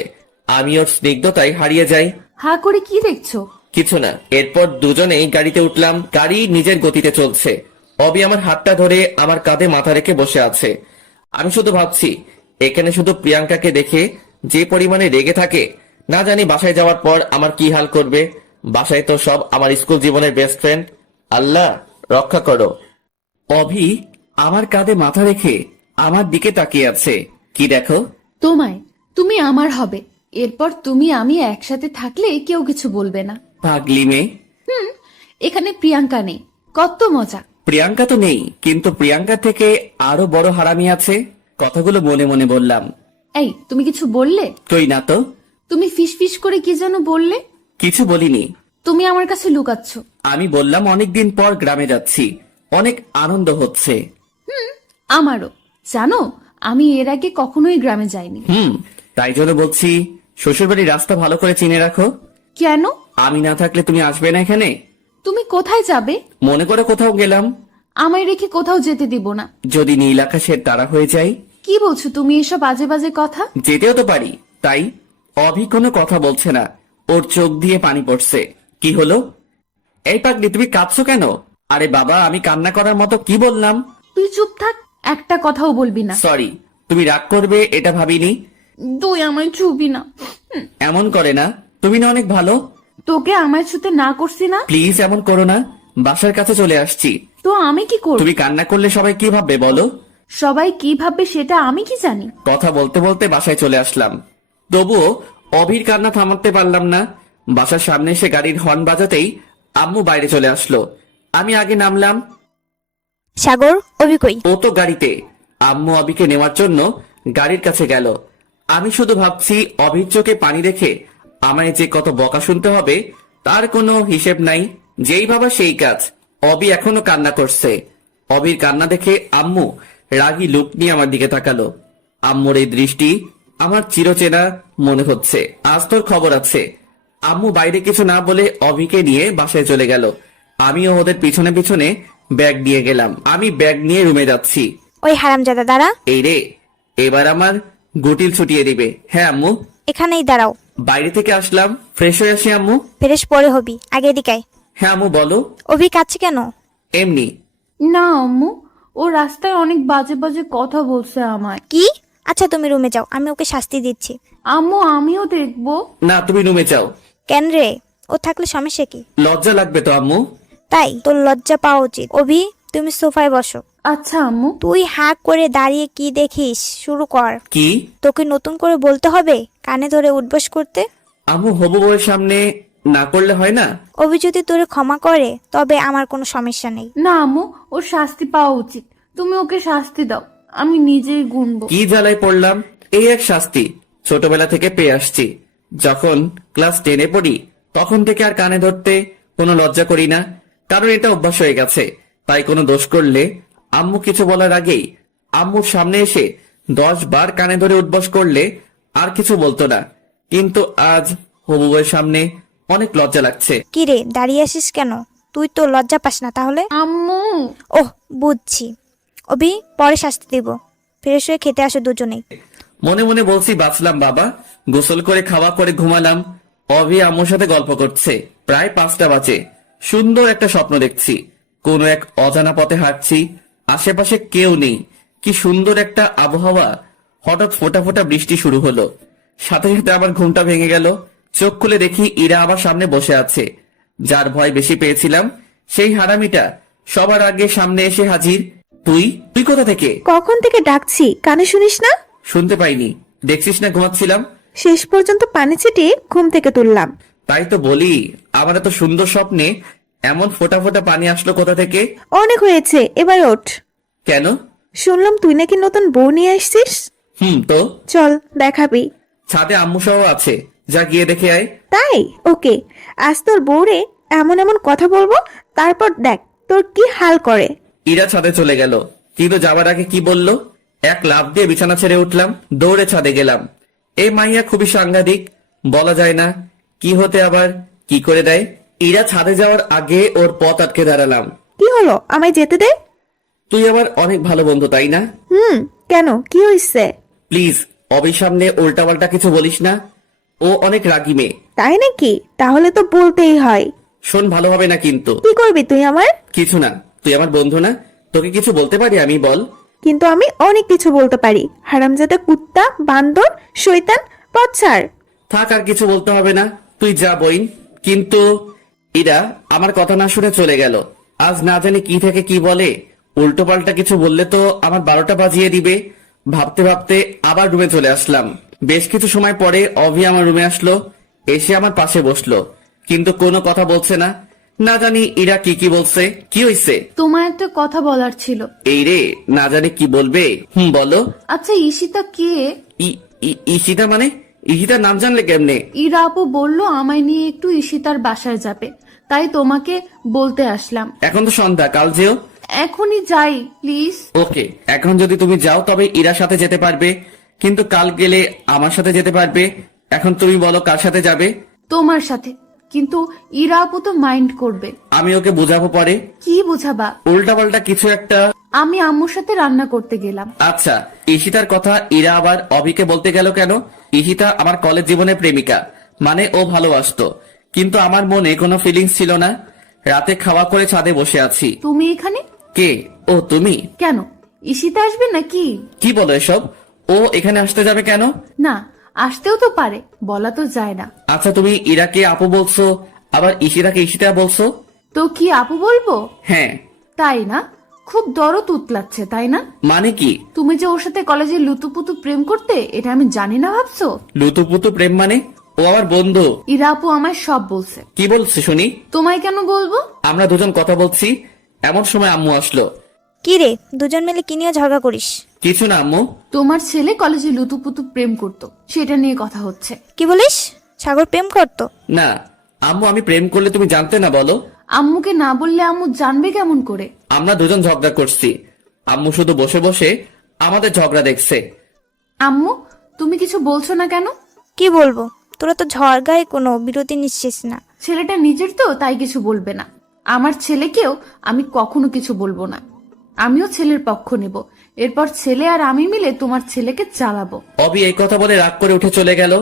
আমি ওর স্নিগ্ধতায় হারিয়ে যাই। হা করে কি দেখছো? কিছু না। এরপর দুজনেই গাড়িতে উঠলাম। গাড়ি নিজের গতিতে চলছে। অবি আমার হাতটা ধরে আমার কাঁধে মাথা রেখে বসে আছে। আমি শুধু ভাবছি, এখানে শুধু প্রিয়াঙ্কাকে দেখে যে পরিমাণে রেগে থাকে, না জানি বাসায় যাওয়ার পর আমার কি হাল করবে। বাসায় তো সব আমার স্কুল জীবনের বেস্ট ফ্রেন্ড। আল্লাহ রক্ষা করো। অভি আমার কাঁধে মাথা রেখে আমার দিকে তাকিয়ে আছে। কি দেখো? তোমায়, তুমি আমার হবে। এরপর তুমি আমি একসাথে থাকলে কেউ কিছু বলবে না। পাগলি মেয়ে। এখানে প্রিয়াঙ্কা নেই, কত মজা। প্রিয়াঙ্কা তো নেই, কিন্তু প্রিয়াঙ্কা থেকে আরো বড় হারামি আছে। কথাগুলো মনে মনে বললাম। এই, তুমি কিছু বললে? কই না তো। তুমি ফিস ফিস করে কি যেন বললে? কিছু বলিনি। তুমি আমার কাছে লুকাচ্ছ। আমি বললাম অনেকদিন পর গ্রামে যাচ্ছি, অনেক আনন্দ হচ্ছে। আমারও। জানো, আমি এর আগে কখনোই গ্রামে যাইনি। তাই জন্য বলছি, শ্বশুরবাড়ির রাস্তা ভালো করে চিনে রাখো। কেন? আমি না থাকলে তুমি আসবে না এখানে। তুমি কোথায় যাবে? মনে করে কোথাও গেলাম। আমায় রেখে কোথাও যেতে দিব না। যদি নীল আকাশের তারা হয়ে যায়। কি বলছো তুমি এসব বাজে বাজে কথা? যেতেও তো পারি। তাই অভি কোনো কথা বলছে না, ওর চোখ দিয়ে পানি পড়ছে। কি হলো? এই পাগলি, তুমি কাঁদছো কেন? আরে বাবা, আমি কান্না করার মতো কি বললাম? তুই চুপ থাক, একটা কথাও বলবি না। সরি, তুমি রাগ করবে এটা ভাবিনি। তুই আমায় ছুবি না। এমন করে না, তুমি না অনেক ভালো। তোকে আমায় ছুতে না করছি না? প্লিজ এমন করো না। বাসার কাছে চলে আসছি। তো আমি কি করব? তুমি কান্না করলে সবাই কি ভাববে বলো? সবাই কি ভাববে সেটা আমি কি জানি? কথা বলতে বলতে বাসায় চলে আসলাম। তবুও অভির কান্না থামাতে পারলাম না। বাসার সামনে এসে গাড়ির হর্ন বাজাতেই আম্মু বাইরে চলে আসলো। আমি আগে নামলাম। সাগর, অভি কই? ও তো গাড়িতে। আম্মু অভিকে নেওয়ার জন্য গাড়ির কাছে গেল। আমি শুধু ভাবছি, অভির চোখে পানি রেখে আমায় যে কত বকা শুনতে হবে তার কোনো হিসেব নাই। যেই ভাবা সেই কাজ। অভি এখনো কান্না করছে। অভির কান্না দেখে আম্মু রাগী লুক নিয়ে আমার দিকে তাকালো। আম্মুর এই দৃষ্টি আমার চিরচেনা মনে হচ্ছে। আজ তোর খবর আছে। আম্মু বাইরে কিছু না বলে অভিকে নিয়ে বাসায় চলে গেল। আমিও ওদের পিছনে পিছনে ব্যাগ নিয়ে গেলাম। আমি ব্যাগ নিয়ে রুমে যাচ্ছি। ওই হারামজাদা দাঁড়া। এই রে, এবার আমার গুটিল ছুটিয়ে দিবে। হ্যাঁ আম্মু। এখানেই দাঁড়াও। বাইরে থেকে আসলাম, ফ্রেশ হয়ে আসি আম্মু। ফ্রেশ পরে হবি, আগে এদিকে আয়। হ্যাঁ আম্মু বলো। অভি কাঁদছে কেন? এমনি। না আম্মু, ও রাস্তায় অনেক বাজে বাজে কথা বলছে আমায়। কি? আচ্ছা তুমি রুমে যাও, আমি ওকে শাস্তি দিচ্ছি। আম্মু, আমিও দেখবো। না, তুমি রুমে যাও। কেন রে? ও থাকলে সমস্যা কি? লজ্জা লাগবে তো আম্মু। তাই তোর লজ্জা পাওয়া উচিত। অভি, তুমি সোফায় বসো। আচ্ছা আম্মু। তুই হাঁ করে দাঁড়িয়ে কি দেখিস? শুরু কর। কি? তোকে নতুন করে বলতে হবে কানে ধরে উঠবস করতে? আম্মু, হবু বউয়ের সামনে না করলে হয় না? অভি যদি তোরে ক্ষমা করে তবে আমার কোনো সমস্যা নেই। না আম্মু, ওর শাস্তি পাওয়া উচিত। তুমি ওকে শাস্তি দাও, আমি নিজেই গুনবো। কি জ্বালায় পড়লাম। এই এক শাস্তি ছোটবেলা থেকে পেয়ে আসছি। যখন ক্লাস 10-এ পড়ি তখন থেকে আর কানে ধরতে কোনো লজ্জা করি না, কারণ এটা অভ্যাস হয়ে গেছে। তাই কোনো দোষ করলে আম্মু কিছু বলার আগেই আম্মুর সামনে এসে 10 বার কানে ধরে উঠবস করলে আর কিছু বলতো না। কিন্তু আজ হবু বউয়ের সামনে অনেক লজ্জা লাগছে। কি রে, দাঁড়িয়ে আসিস কেন? তুই তো লজ্জা পাস না তাহলে? আম্মু। ওহ, বুঝছি। অভি, পরে শাস্তি দিব। ফ্রেশ হয়ে খেতে আসো দুজনেই। মনে মনে বলছি, বাঁচলাম বাবা। গোসল করে খাওয়া করে ঘুমালাম। অভি আম্মুর সাথে গল্প করছে। প্রায় 5টা বাজে। সুন্দর একটা স্বপ্ন দেখছি। কোন এক অজানা পথে হাঁটছি, আশেপাশে কেউ নেই। কি সুন্দর একটা আবহাওয়া। হঠাৎ ফোঁটা ফোঁটা বৃষ্টি শুরু হলো। সাথে সাথে আমার ঘুমটা ভেঙে গেল। চোখ খুলে দেখি ইরা আমার সামনে বসে আছে। যার ভয় বেশি পেয়েছিলাম সেই হারামিটা সবার আগে সামনে এসে হাজির। তুই তুই কোথা থেকে? কখন থেকে ডাকছি, কানে শুনিস না? শুনতে পাইনি। দেখছিস না ঘুমাচ্ছিলাম। শেষ পর্যন্ত পানি ছিটিয়ে ঘুম থেকে তুললাম। তাই তো বলি, আমার এত সুন্দর স্বপ্নে এমন ফোঁটা ফোঁটা পানি আসলো কোথা থেকে? অনেক হয়েছে, এবার ওঠ। কেন? শুনলাম তুই নাকি নতুন বউ নিয়ে আসছিস। তো চল দেখাবি। ছাদে আম্মু সহ আছে, যা গিয়ে দেখে আয়। তাই? ওকে, আজ তোর বউরে এমন এমন কথা বলবো, তারপর দেখ তোর কি হাল করে। ইরা ছাদে চলে গেল, কিন্তু যাবার আগে কি বলল? এক লাফ দিয়ে বিছানা ছেড়ে উঠলাম, দৌড়ে ছাদে গেলাম। এই মাইয়া খুবই সাংঘাতিক, বলা যায় না কি হতে আবার কি করে দেয়। ইরা ছাদে যাওয়ার আগে ওর পথ আটকে দাঁড়ালাম। কি হলো, আমায় যেতে দে। তুই আমার অনেক ভালো বন্ধু, তাই না? কেন, কি হয়েছে? প্লিজ অবির সামনে উল্টাপাল্টা কিছু বলিস না। ও অনেক রাগী মেয়ে। তাই নাকি? তাহলে তো বলতেই হয়। শোন, ভালো হবে না কিন্তু। কি করবি তুই আমার? কিছু না, তুই আমার বন্ধু না? তোকে কিছু বলতে পারি আমি, বল। কিন্তু আমি অনেক কিছু বলতে পারি। হারামজাদা, কুত্তা, বান্দর, শয়তান, পথ ছাড়। থাক, আর কিছু বলতে হবে না, তুই যা বইন। কিন্তু ইরা আমার কথা না শুনে চলে গেল। আজ না জানি কি থেকে কি বলে, উল্টো পাল্টা কিছু বললে তো আমার 12টা বাজিয়ে দিবে। ভাবতে ভাবতে আবার রুমে চলে আসলাম। বেশ কিছু সময় পরে অভি আমার রুমে আসলো, এসে আমার পাশে বসলো, কিন্তু কোনো কথা বলছে না। না জানি ইরা কি কি বলছে। কি হইছে? তোমার একটা কথা বলার ছিল। এই রে, না জানি কি বলবে। বলো। আচ্ছা, ঈশিতা কে? ঈশিতা মানে? ঈশিতার নাম জানলে কেমনে? ইরা আপু বললো আমায় নিয়ে একটু ঈশিতার বাসায় যাবে, তাই তোমাকে বলতে আসলাম। এখন তো সন্ধ্যা, কাল যেও। এখনই যাই প্লিজ। ওকে, এখন যদি তুমি যাও তবে ইরার সাথে যেতে পারবে, কিন্তু কাল গেলে আমার সাথে যেতে পারবে। এখন তুমি বলো কার সাথে যাবে? তোমার সাথে। কিন্তু ইরা আপু তো মাইন্ড করবে। আমি ওকে বুঝাবো পরে। কি বুঝাবা? উল্টা পাল্টা কিছু একটা। আমি আম্মুর সাথে রান্না করতে গেলাম। আচ্ছা, ঈশিতার কথা ইরা আবার অভিকে বলতে গেল কেন? ঈশিতা আমার কলেজ জীবনের প্রেমিকা, মানে ও ভালোবাসতো, কিন্তু আমার মনে কোনো ফিলিংস ছিল না। রাতে খাওয়া করে ছাদে বসে আছি। তুমি এখানে? কে? ও তুমি? কেন, ঈশিতা আসবে নাকি? কি বলো এসব? ও এখানে আসতে যাবে কেন? না, আসতেও তো পারে, বলা তো যায় না। আচ্ছা, তুমি ইরাকে আপু বলছো, আবার ঈশিতাকে ঈশিতা বলছো। তো কি আপু বলবো? হ্যাঁ। তাই না? খুব দরদ উতলাচ্ছে, তাই না? মানে কি? তুমি যে ওর সাথে কলেজে লুতুপুতু প্রেম করতে, এটা আমি জানি না ভাবছো? লুতুপুতু প্রেম মানে? ও আমার বন্ধু। ইরা আপু আমায় সব বলছে। কি বলছে শুনি? তোমায় কেন বলবো? আমরা দুজন কথা বলছি, এমন সময় আম্মু আসলো। কি রে, দুজন মিলে কি নিয়ে ঝগড়া করিস? কিছু না আম্মু। তোমার ছেলে কলেজে লুতুপুতু প্রেম করতো, সেটা নিয়ে কথা হচ্ছে। কি বলিস? সাগর প্রেম করতো? না আম্মু, আমি প্রেম করলে তুমি জানতে না বলো? আম্মুকে না বললে আম্মু জানবে কেমন করে? আমরা দুজন ঝগড়া করছি, আম্মু শুধু বসে বসে আমাদের ঝগড়া দেখছে। আম্মু, তুমি কিছু বলছো না কেন? কি বলবো, তোরা তো ঝড়গায় কোনো বিরতি নিচ্ছিস না। ছেলেটা নিজের তো, তাই কিছু বলবে না। আমার ছেলেকেও আমি কখনো কিছু বলবো না। আমিও ছেলের পক্ষ নেব। এরপর ছেলে আর আমি মিলে তোমার ছেলেকে চালাবো। অবি এই কথা বলে রাগ করে উঠে চলে গেল।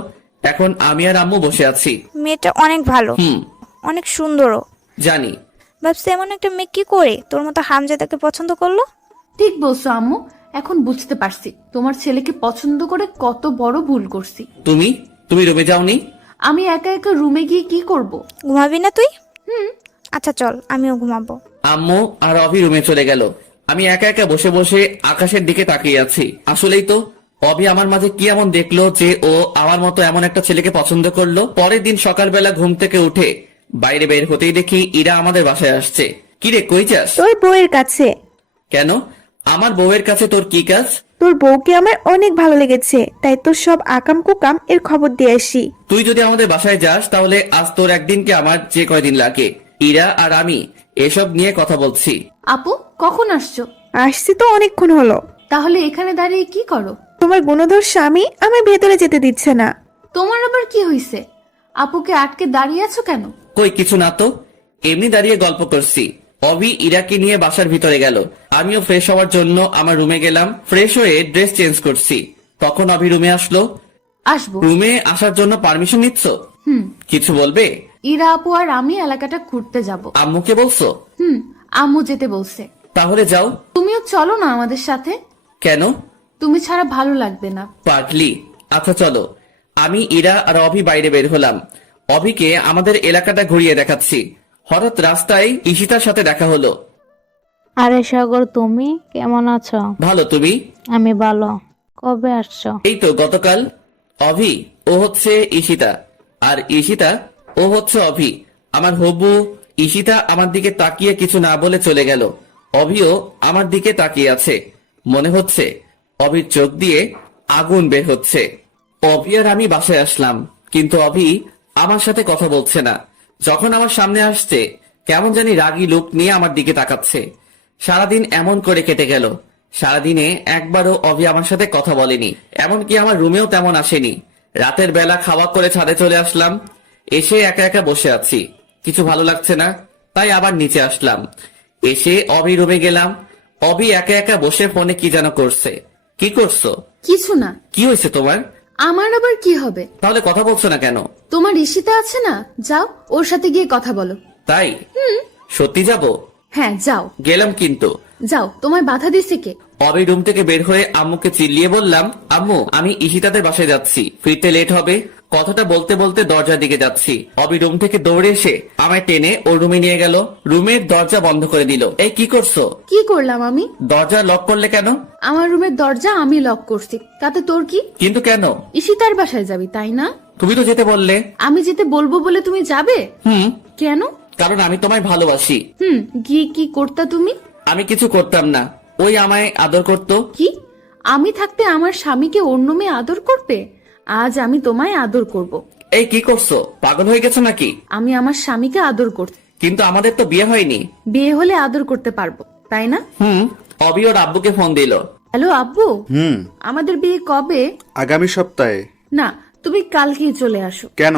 এখন আমি আর আম্মু বসে আছি। মেয়েটা অনেক ভালো, অনেক সুন্দরও। জানি। ভাবছি এমন একটা মেয়ে কি করে তোর মতো হামজাদাকে পছন্দ করলো। ঠিক বলছো আম্মু, এখন বুঝতে পারছি তোমার ছেলেকে পছন্দ করে কত বড় ভুল করছি। তুমি তুমি রুমে যাওনি? আমি একা একা রুমে গিয়ে কি করব? ঘুমাবি না তুই? আচ্ছা চল, আমিও ঘুমাবো। আম্মু আর অভি রুমে চলে গেল। আমি একা একা বসে বসে আকাশের দিকে তাকিয়ে আছি। আসলেই তো, অভি আমার মাঝে কি এমন দেখলো যে ও আমার মতো এমন একটা ছেলেকে পছন্দ করলো? পরের দিন সকালবেলা ঘুম থেকে উঠে বাইরে বের হতেই দেখি ইরা আমাদের বাসায় আসছে। কিরে, কই যাস? তোর বউয়ের কাছে। কেন? আমার বউয়ের কাছে তোর কি কাজ? তোর বউকে আমার অনেক ভালো লেগেছে, তাই তোর সব আকাম কুকাম এর খবর দিয়ে আসি। তুই যদি আমাদের বাসায় যাস তাহলে আজ তোর একদিনকে আমার যে কয়দিন লাগে। ইরা আর আমি এসব নিয়ে কথা বলছি। আপু, কখন আসছো? আসছি তো অনেকক্ষণ হলো। তাহলে এখানে দাঁড়িয়ে কি করো? তোমার গুণধর স্বামী আমার ভেতরে যেতে দিচ্ছে না। তোমার আবার কি হয়েছে? আপুকে আটকে দাঁড়িয়ে আছো কেন? কই কিছু না তো, এমনি দাঁড়িয়ে গল্প করছি। অভি ইরাকে নিয়ে বাসার ভিতরে গেল। আমিও ফ্রেশ হওয়ার জন্য আমার রুমে গেলাম। ফ্রেশ হয়ে ড্রেস চেঞ্জ করছি, তখন অভি রুমে আসলো। আসবো। রুমে আসার জন্য পারমিশন নিচ্ছ? কিছু বলবে? ইরা আপু আর আমি এলাকাটা ঘুরতে যাব। আম্মুকে বলছো? আম্মু যেতে বলছে। তাহলে যাও। তুমিও চলো না আমাদের সাথে। কেন? তুমি ছাড়া ভালো লাগবে না। পাটলি। আচ্ছা চলো। আমি ইরা আর অভি বাইরে বের হলাম। অভিকে আমাদের এলাকাটা ঘুরিয়ে দেখাচ্ছি। হঠাৎ রাস্তায় ঈশিতার সাথে দেখা হলো। আরে সাগর, তুমি কেমন আছো? ভালো, তুমি? আমি ভালো। কবে আসছো? এই তো গতকাল। অভি ও হচ্ছে ঈশিতা, আর ঈশিতা ও হচ্ছে অভি। আমার হবু। ঈশিতা আমার দিকে তাকিয়ে কিছু না বলে চলে গেল। অভিও আমার দিকে তাকিয়ে আছে। মনে হচ্ছে অভির চোখ দিয়ে আগুন বের হচ্ছে। অভি আর আমি বাসায় আসলাম, কিন্তু অভি আমার সাথে কথা বলছে না। যখন আমার সামনে আসছে কেমন জানি রাগী লোক নিয়ে আমার দিকে তাকাচ্ছে। সারাদিন এমন করে কেটে গেল। সারাদিনে একবারও অভি আমার সাথে কথা বলেনি, এমনকি আমার রুমেও তেমন আসেনি। রাতের বেলা খাওয়া করে ছাদে চলে আসলাম। এসে একা একা বসে আছি, কিছু ভালো লাগছে না, তাই আবার নিচে আসলাম। এসে অভি রুমে গেলাম। অভি একা একা বসে ফোনে কি যেন করছে। কি করছো? কিছু না। কি হয়েছে তোমার? আমার আবার কি হবে? তাহলে কথা বলছো না কেন? তোমার ঈশিতা আছে না, যাও ওর সাথে গিয়ে কথা বলো। তাই? সত্যি যাব? হ্যাঁ যাও। গেলাম কিন্তু। যাও, তোমায় বাধা দিছে কে? অবি রুম থেকে বের হয়ে আম্মুকে চিল্লিয়ে বললাম, আম্মু আমি ঈশিতাদের বাসায় যাচ্ছি, ফিরতে লেট হবে। কথাটা বলতে বলতে দরজার দিকে যাচ্ছি, অবি রুম থেকে দৌড়ে এসে আমায় টেনে ওর রুমে নিয়ে গেল, রুমের দরজা বন্ধ করে দিল। এই কি করছো? কি করলাম আমি? দরজা লক করলে কেন? আমার রুমের দরজা আমি লক করছি, তাতে তোর কি? কিন্তু কেন? ঈশিতার বাসায় যাবি তাই না? তুমি তো যেতে বললে। আমি যেতে বলবো বলে তুমি যাবে? কেন? কারণ আমি তোমায় ভালোবাসি। গিয়ে কি করতা তুমি? আমি কিছু করতাম না, ওই আমায় আদর করতো। কি? আমি থাকতে আমার স্বামীকে অন্য মেয়ে আদর করবে? আজ আমি তোমায় আদর করব। এই কি করছো? পাগল হয়ে গেছো নাকি? আমি আমার স্বামীকে আদর করতে। কিন্তু আমাদের তো বিয়ে হয়নি। বিয়ে হলে আদর করতে পারবো, তাই না? অবি ওর আব্বুকে ফোন দিল। হ্যালো আব্বু, আমাদের বিয়ে কবে? আগামী সপ্তাহে। না, তুমি কালকেই চলে আসো। কেন?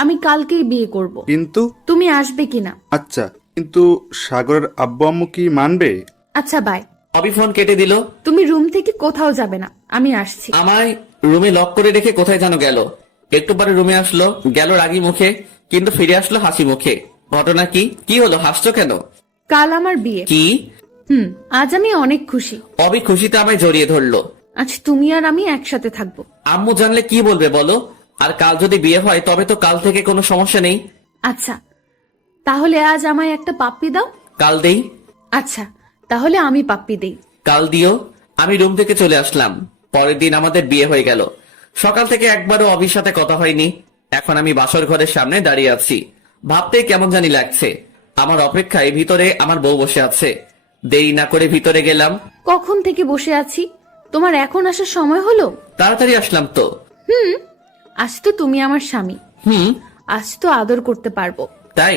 আমি কালকেই বিয়ে করব। কিন্তু তুমি আসবে কিনা? আচ্ছা, কিন্তু সাগরের আব্বু আম্মু কি মানবে? আচ্ছা বাই। অবি ফোন কেটে দিল। তুমি রুম থেকে কোথাও যাবে না, আমি আসছি। আমায় রুমে লক করে রেখে কোথায় যেন গেল। একটু পরে রুমে আসলো, গেল রাগি মুখে, কিন্তু ফিরে আসলো হাসি মুখে। ঘটনা কি? কি হলো, হাসছো কেন? কাল আমার বিয়ে। কি? আজ আমি অনেক খুশি। অবি খুশিতে আমায় জড়িয়ে ধরলো। আজ তুমি আর আমি একসাথে থাকবো। আম্মু জানলে কি বলবে বলো? আর কাল যদি বিয়ে হয় তবে তো কাল থেকে কোনো সমস্যা নেই। আচ্ছা, তাহলে আজ আমায় একটা পাপ্পি দাও। কাল দেই। আচ্ছা, তাহলে আমি পাপ্পি দেই। কাল দিও। আমি রুম থেকে চলে আসলাম। পরের দিন আমাদের বিয়ে হয়ে গেল। সকাল থেকে একবারও অবির সাথে কথা হয়নি। এখন আমি বাসর ঘরের সামনে দাঁড়িয়ে আছি, ভাবতেই কেমন জানি লাগছে। আমার অপেক্ষায় ভিতরে আমার বউ বসে আছে। দেরি না করে ভিতরে গেলাম। কখন থেকে বসে আছি, তোমার এখন আসার সময় হলো? তাড়াতাড়ি আসলাম তো। আজ তো তুমি আমার স্বামী, আজ তো আদর করতে পারবো। তাই?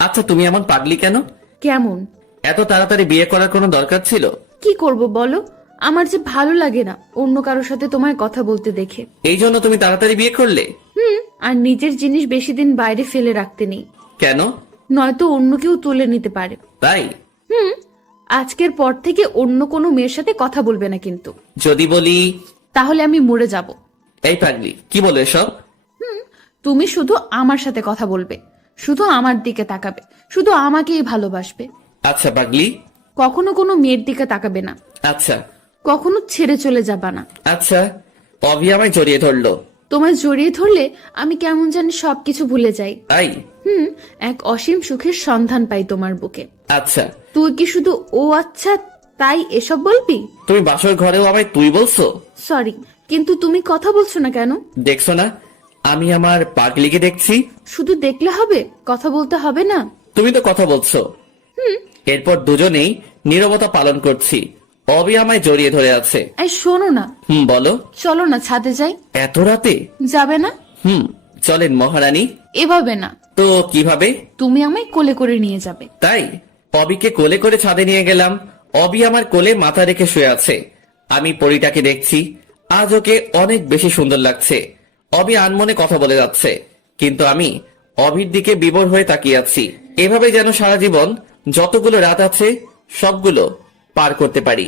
আচ্ছা তুমি এমন পাগলি কেন? কেমন? এত তাড়াতাড়ি বিয়ে করার কোনো দরকার ছিল? কি করব বলো, আমার যে ভালো লাগে না অন্য কারোর সাথে তোমায় কথা বলতে দেখে। এই জন্য তুমি তাড়াতাড়ি বিয়ে করলে? আর নিজের জিনিস বেশি দিন বাইরে ফেলে রাখতে নেই, কেন? নয়তো অন্য কেউ তুলে নিতে পারে। তাই? আজকের পর থেকে অন্য কোনো মেয়ের সাথে কথা বলবে না কিন্তু। যদি বলি? তাহলে আমি মরে যাব। এই পাগলি কি বলো এসব? তুমি শুধু আমার সাথে কথা বলবে, শুধু আমার দিকে তাকাবে, শুধু আমাকেই ভালোবাসবে। আচ্ছা পাগলি। কখনো কোনো মেয়ের দিকে তাকাবে না, আচ্ছা। কখনো ছেড়ে চলে যাবা না। আচ্ছা। অভি আমায় জড়িয়ে ধরলো। তোমায় জড়িয়ে ধরলে আমি কেমন জানি সবকিছু ভুলে যাই। তাই? এক অসীম সুখের সন্ধান পাই তোমার বুকে। আচ্ছা। তুই কি শুধু ও আচ্ছা তাই এসব বলবি? তুমি বাসর ঘরেও আমায় তুই বলছো? সরি, কিন্তু তুমি কথা বলছো না কেন? দেখছো না আমি আমার পাগলিকে দেখছি? শুধু দেখলে হবে, কথা বলতে হবে না? তুমি তো কথা বলছো। এরপর দুজনেই নীরবতা পালন করছি। অবি আমায় জড়িয়ে ধরে আছে। এই শোনো না, বলো। চলো না ছাদে যাই। এত রাতে? যাবে না? চলেন মহারানী। এভাবে না তো কিভাবে? তুমি আমায় কোলে করে নিয়ে যাবে। তাই? অবিকে কোলে করে ছাদে নিয়ে গেলাম। অবি আমার কোলে মাথা রেখে শুয়ে আছে। আমি পরীটাকে দেখছি। আজ ওকে অনেক বেশি সুন্দর লাগছে। অবি আনমনে কথা বলে যাচ্ছে, কিন্তু আমি অবির দিকে বিভোর হয়ে তাকিয়ে আছি। এভাবে যেন সারা জীবন যতগুলো রাত আছে সবগুলো পার করতে পারি।